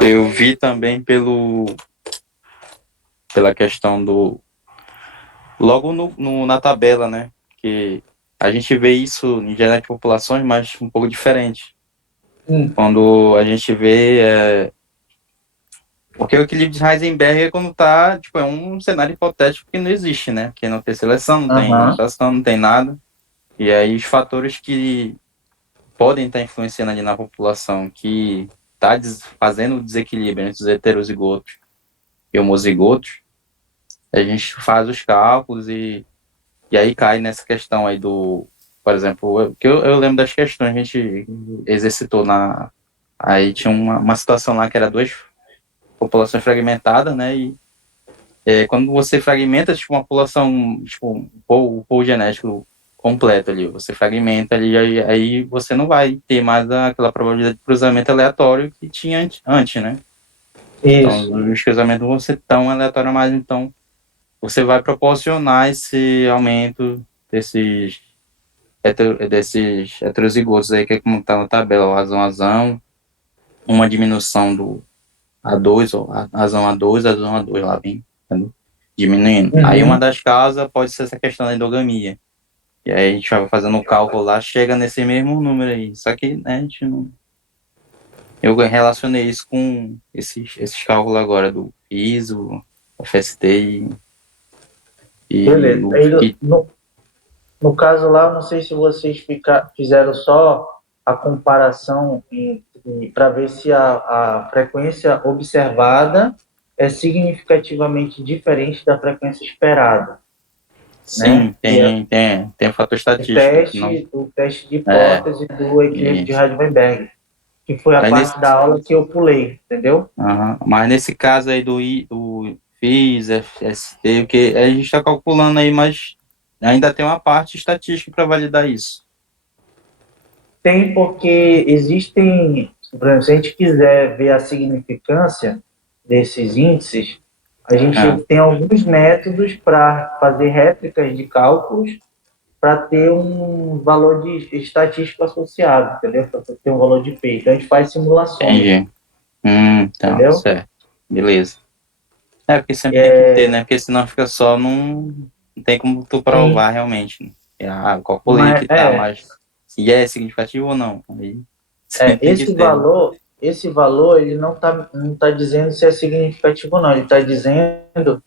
Eu vi também pela questão do... Logo na tabela, né? Que a gente vê isso em genética de populações, mas um pouco diferente. Quando a gente vê... Porque o equilíbrio de Heisenberg é quando tá... Tipo, é um cenário hipotético que não existe, né? Porque não tem seleção, não tem mutação, não tem nada. E aí os fatores que podem estar influenciando ali na população, que está fazendo o desequilíbrio entre os heterozigotos e homozigotos, a gente faz os cálculos e aí cai nessa questão aí do, por exemplo, que eu lembro das questões, a gente exercitou aí tinha uma situação lá que era duas populações fragmentadas, né, e quando você fragmenta, tipo, uma população, tipo, o pool genético completo ali, você fragmenta ali, aí você não vai ter mais aquela probabilidade de cruzamento aleatório que tinha antes, né? Isso. Então, os cruzamentos vão ser tão aleatórios mais, então você vai proporcionar esse aumento desses heterozigotos aí, que é como está na tabela, o razão, uma diminuição do A2, ou razão A2, razão A2 lá, bem, entendeu? Diminuindo. Aí uma das causas pode ser essa questão da endogamia. E aí a gente vai fazendo o cálculo lá, chega nesse mesmo número aí. Só que, né, a gente não... Eu relacionei isso com esses cálculos agora do ISO, FST Beleza. o Aí, que... no caso lá, não sei se vocês fizeram só a comparação para ver se a frequência observada é significativamente diferente da frequência esperada, Sim, né? tem fator estatístico. O teste de hipótese do equilíbrio de Isso. Heisenberg, que foi a Aí parte da aula que eu pulei, entendeu? Mas nesse caso aí do FIS, FST, o que a gente está calculando aí, mas ainda tem uma parte estatística para validar isso. Tem porque existem, por exemplo, se a gente quiser ver a significância desses índices, a gente tem alguns métodos para fazer réplicas de cálculos para ter um valor de estatístico associado, entendeu? Para ter um valor de P. Então a gente faz simulações. Entendi. Então, entendeu? certo. Beleza. Porque sempre tem que ter, né? Porque senão fica só não tem como tu provar realmente. Né? Eu calculei que tá, mas se é significativo ou não. Aí esse valor ele não tá dizendo se é significativo ou não, ele está dizendo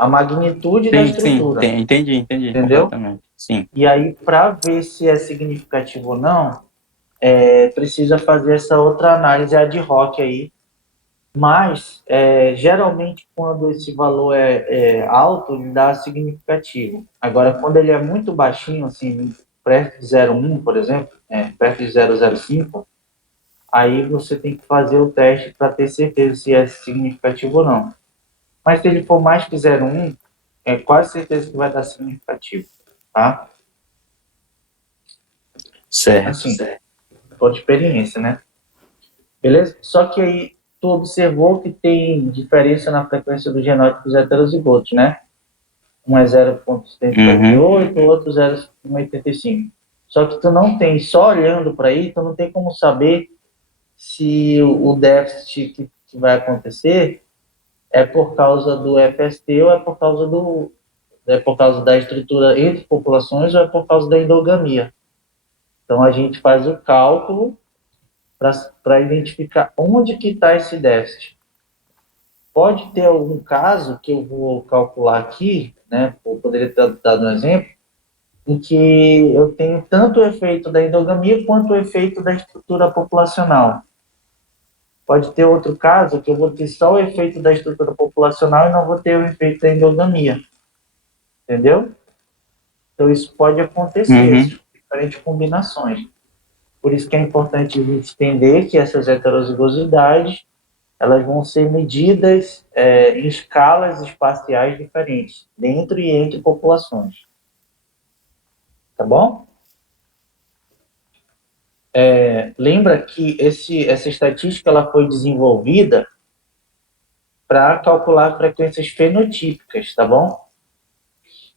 a magnitude da estrutura. Sim, entendi, entendeu? Completamente. Sim. E aí, para ver se é significativo ou não, precisa fazer essa outra análise ad hoc aí. Mas, geralmente, quando esse valor é alto, ele dá significativo. Agora, quando ele é muito baixinho, assim, perto de 0,1, por exemplo, perto de 0,05, aí você tem que fazer o teste para ter certeza se é significativo ou não. Mas se ele for mais que 0,1, é quase certeza que vai dar significativo, tá? Certo. Assim, por experiência, né? Beleza? Só que aí tu observou que tem diferença na frequência dos genótipos heterozigotos, né? Um é 0,78, o outro 0,85. Só que tu não tem, só olhando para aí, tu não tem como saber se o déficit que vai acontecer é por causa do FST ou é por causa da estrutura entre populações ou é por causa da endogamia. Então a gente faz o cálculo para identificar onde que está esse déficit. Pode ter algum caso que eu vou calcular aqui, né? Eu poderia ter dado um exemplo, em que eu tenho tanto o efeito da endogamia quanto o efeito da estrutura populacional. Pode ter outro caso que eu vou ter só o efeito da estrutura populacional e não vou ter o efeito da endogamia. Entendeu? Então, isso pode acontecer, diferentes combinações. Por isso que é importante a gente entender que essas heterozigosidades elas vão ser medidas em escalas espaciais diferentes, dentro e entre populações. Tá bom? Lembra que essa estatística ela foi desenvolvida para calcular frequências fenotípicas, tá bom?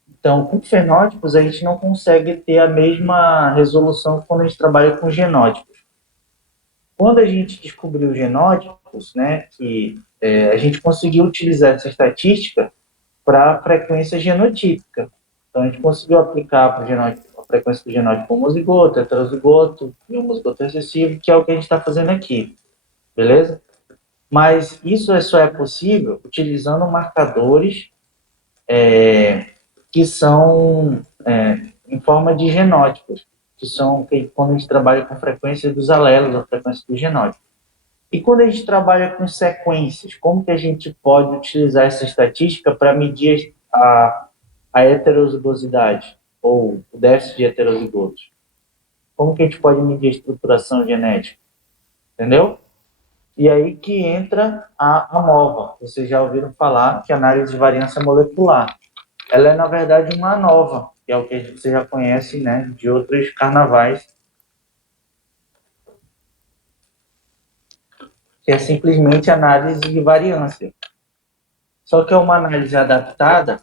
Então, com fenótipos, a gente não consegue ter a mesma resolução quando a gente trabalha com genótipos. Quando a gente descobriu os genótipos, né, que a gente conseguiu utilizar essa estatística para frequência genotípica. Então, a gente conseguiu aplicar para a frequência do genótipo homozigoto, heterozigoto e homozigoto recessivo, que é o que a gente está fazendo aqui, beleza? Mas isso só é possível utilizando marcadores que são em forma de genótipos, que são quando a gente trabalha com frequência dos alelos, a frequência do genótipo. E quando a gente trabalha com sequências, como que a gente pode utilizar essa estatística para medir a heterozigosidade ou o déficit de heterozigotos? Como que a gente pode medir a estruturação genética? Entendeu? E aí que entra a ANOVA. Vocês já ouviram falar que análise de variância molecular. Ela é, na verdade, uma ANOVA, que é o que você já conhece, né, de outros carnavais, que é simplesmente análise de variância. Só que é uma análise adaptada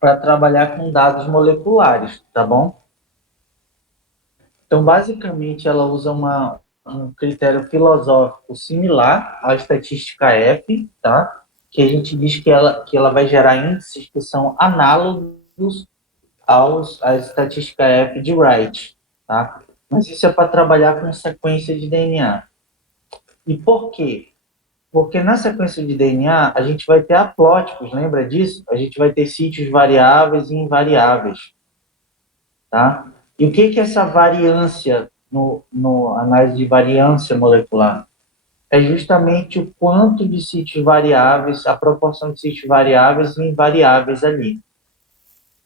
para trabalhar com dados moleculares, tá bom? Então, basicamente, ela usa um critério filosófico similar à estatística F, tá? Que a gente diz que ela vai gerar índices que são análogos à estatística F de Wright, tá? Mas isso é para trabalhar com sequência de DNA. E por quê? Porque na sequência de DNA, a gente vai ter haplótipos, lembra disso? A gente vai ter sítios variáveis e invariáveis, tá? E o que é essa variância no análise de variância molecular? É justamente o quanto de sítios variáveis, a proporção de sítios variáveis e invariáveis ali.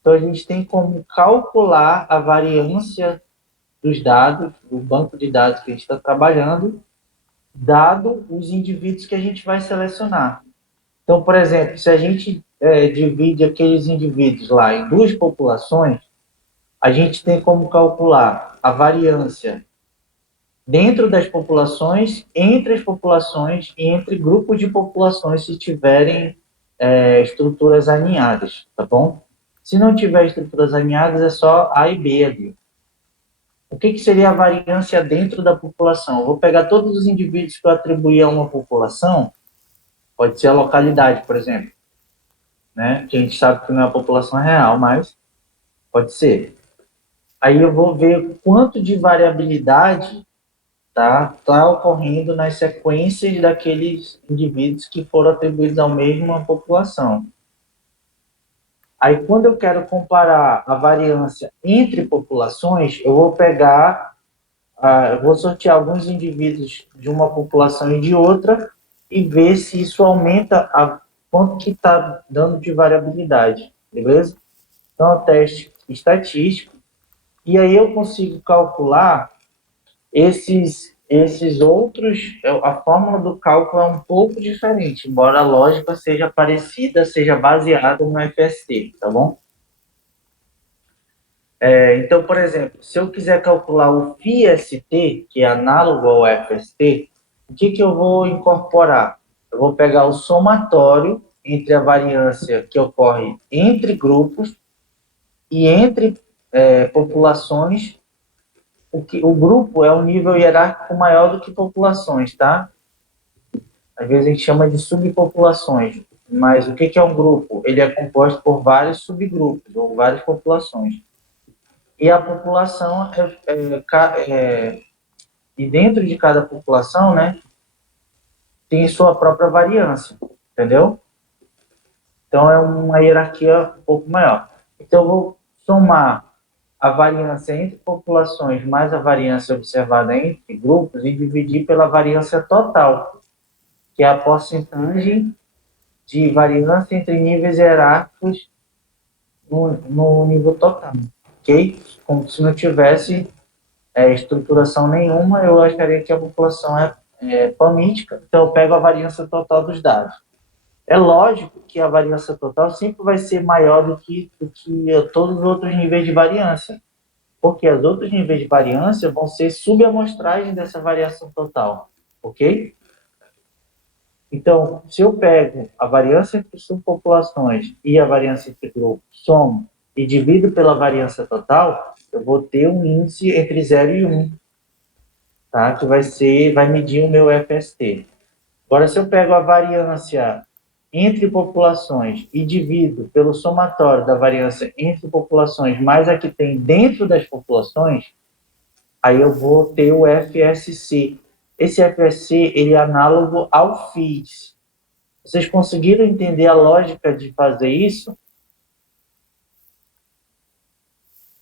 Então, a gente tem como calcular a variância dos dados, do banco de dados que a gente está trabalhando, dado os indivíduos que a gente vai selecionar. Então, por exemplo, se a gente divide aqueles indivíduos lá em duas populações, a gente tem como calcular a variância dentro das populações, entre as populações e entre grupos de populações, se tiverem estruturas alinhadas, tá bom? Se não tiver estruturas alinhadas, é só A e B ali. O que seria a variância dentro da população? Eu vou pegar todos os indivíduos que eu atribuí a uma população, pode ser a localidade, por exemplo, né? Que a gente sabe que não é a população real, mas pode ser. Aí eu vou ver quanto de variabilidade tá ocorrendo nas sequências daqueles indivíduos que foram atribuídos ao mesma população. Aí, quando eu quero comparar a variância entre populações, eu vou pegar, eu vou sortear alguns indivíduos de uma população e de outra e ver se isso aumenta quanto que está dando de variabilidade, beleza? Então, é um teste estatístico. E aí eu consigo calcular esses outros, a fórmula do cálculo é um pouco diferente, embora a lógica seja parecida, seja baseada no FST, tá bom? Então, por exemplo, se eu quiser calcular o FIST, que é análogo ao FST, o que eu vou incorporar? Eu vou pegar o somatório entre a variância que ocorre entre grupos e entre populações. O grupo é um nível hierárquico maior do que populações, tá? Às vezes a gente chama de subpopulações, mas o que é um grupo? Ele é composto por vários subgrupos, ou várias populações. E a população, e dentro de cada população, né, tem sua própria variância, entendeu? Então é uma hierarquia um pouco maior. Então eu vou somar a variância entre populações mais a variância observada entre grupos e dividir pela variância total, que é a porcentagem de variância entre níveis hierárquicos no nível total, ok? Como se não tivesse estruturação nenhuma, eu acharia que a população é palmítica, então eu pego a variância total dos dados. É lógico que a variância total sempre vai ser maior do que todos os outros níveis de variância, porque os outros níveis de variância vão ser subamostragem dessa variação total, ok? Então, se eu pego a variância entre subpopulações e a variância entre grupos, somo e divido pela variância total, eu vou ter um índice entre 0 e 1, tá? Que vai medir o meu FST. Agora, se eu pego a variância entre populações e divido pelo somatório da variância entre populações mais a que tem dentro das populações, aí eu vou ter o FSC. Esse FSC, ele é análogo ao FIS. Vocês conseguiram entender a lógica de fazer isso?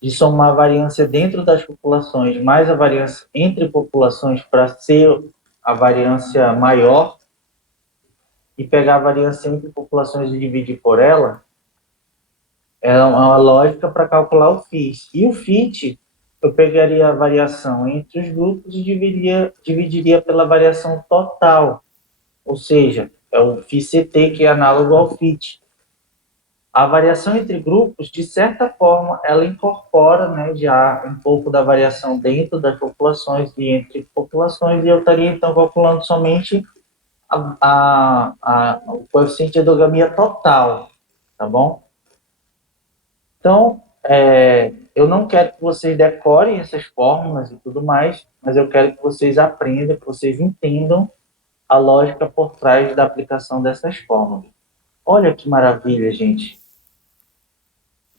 De somar a variância dentro das populações mais a variância entre populações para ser a variância maior e pegar a variância entre populações e dividir por ela, é uma lógica para calcular o FIS. E o FIT, eu pegaria a variação entre os grupos e dividiria pela variação total, ou seja, é o FICT, que é análogo ao FIT. A variação entre grupos, de certa forma, ela incorpora, né, já um pouco da variação dentro das populações e entre populações, e eu estaria, então, calculando somente o coeficiente de endogamia total, tá bom? Então, eu não quero que vocês decorem essas fórmulas e tudo mais, mas eu quero que vocês aprendam, que vocês entendam a lógica por trás da aplicação dessas fórmulas. Olha que maravilha, gente.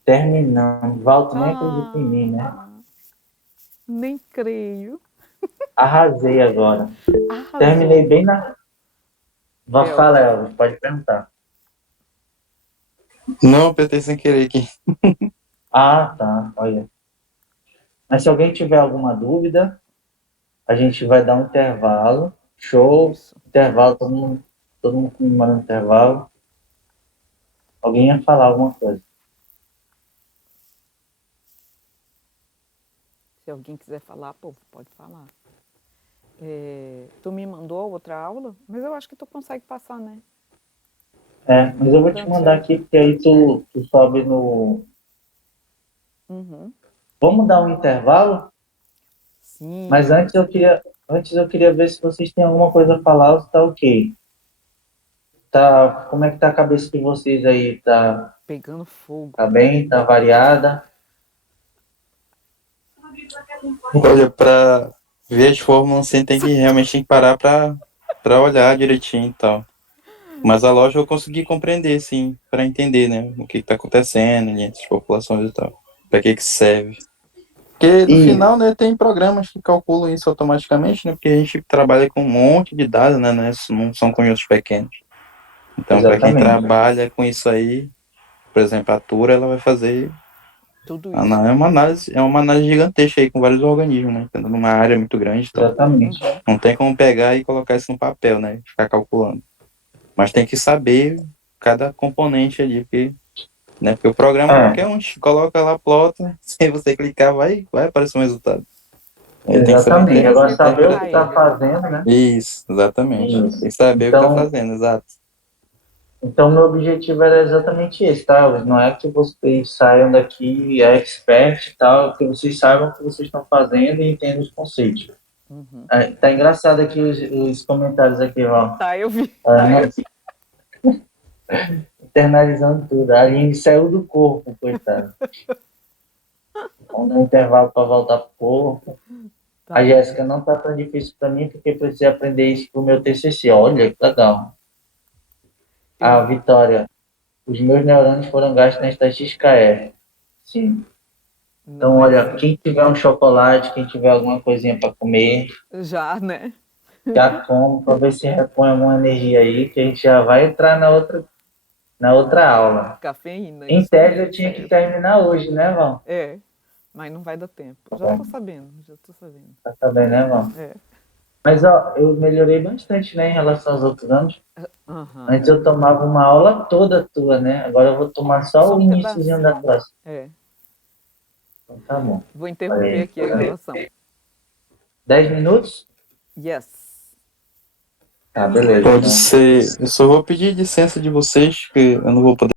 Terminando. Walter nem acredita em mim, né? Nem creio. Arrasei agora. Arrasou. Terminei bem na... Fala, Elvis. Elvis, pode perguntar. Não, apertei sem querer aqui. Ah, tá. Olha. Mas se alguém tiver alguma dúvida, a gente vai dar um intervalo. Show. Isso. Intervalo, todo mundo comemorando intervalo. Alguém ia falar alguma coisa. Se alguém quiser falar, povo, pode falar. Tu me mandou outra aula? Mas eu acho que tu consegue passar, né? Mas eu vou te mandar aqui, porque aí tu sobe no... Uhum. Vamos dar um intervalo? Sim. Mas antes eu queria ver se vocês têm alguma coisa a falar ou se tá ok. Como é que tá a cabeça de vocês aí? Tá Pegando fogo. Tá bem? Tá variada? Olha, para ver as fórmulas, você tem que realmente parar para olhar direitinho e tal. Mas a loja eu consegui compreender, sim, para entender, né, o que está acontecendo entre as populações e tal. Para que serve. Porque no final, né, tem programas que calculam isso automaticamente, né, porque a gente trabalha com um monte de dados, né, não são conjuntos pequenos. Então, para quem trabalha com isso aí, por exemplo, a Tura, ela vai fazer tudo isso. É uma análise gigantesca aí com vários organismos, né? Tendo uma área muito grande. Então, exatamente. Não tem como pegar e colocar isso no papel, né? Ficar calculando. Mas tem que saber cada componente ali, porque o programa qualquer um coloca lá, plota, sem você clicar, vai aparecer um resultado. Exatamente. Agora saber o que está fazendo, né? Isso, exatamente. Isso. Tem que saber o que está fazendo, exato. Então, meu objetivo era exatamente esse, tá? Não é que vocês saiam daqui expert e tal, que vocês saibam o que vocês estão fazendo e entendam os conceitos. Uhum. Tá engraçado aqui os comentários aqui, ó. Tá, eu vi. Internalizando tudo. A Aline saiu do corpo, coitada. Vamos dar um intervalo para voltar pro corpo. Tá. A Jéssica, não tá tão difícil para mim, porque eu precisei aprender isso pro meu TCC. Olha, que legal. A Vitória, os meus neurônios foram gastos na estatística F. Sim. Então, olha, quem tiver um chocolate, quem tiver alguma coisinha para comer... Já, né? Já como, para ver se repõe alguma energia aí, que a gente já vai entrar na outra aula. Cafeína. Em tese, eu tinha que terminar hoje, né, Val? Mas não vai dar tempo. Já tô sabendo. Tá sabendo, né, Val? Mas, ó, eu melhorei bastante, né, em relação aos outros anos. Uhum. Antes eu tomava uma aula toda tua, né? Agora eu vou tomar só o iníciozinho da classe. Então tá bom. Vou interromper aqui a gravação. 10 minutos? Yes. Tá, beleza. Pode ser. Eu só vou pedir licença de vocês, que eu não vou poder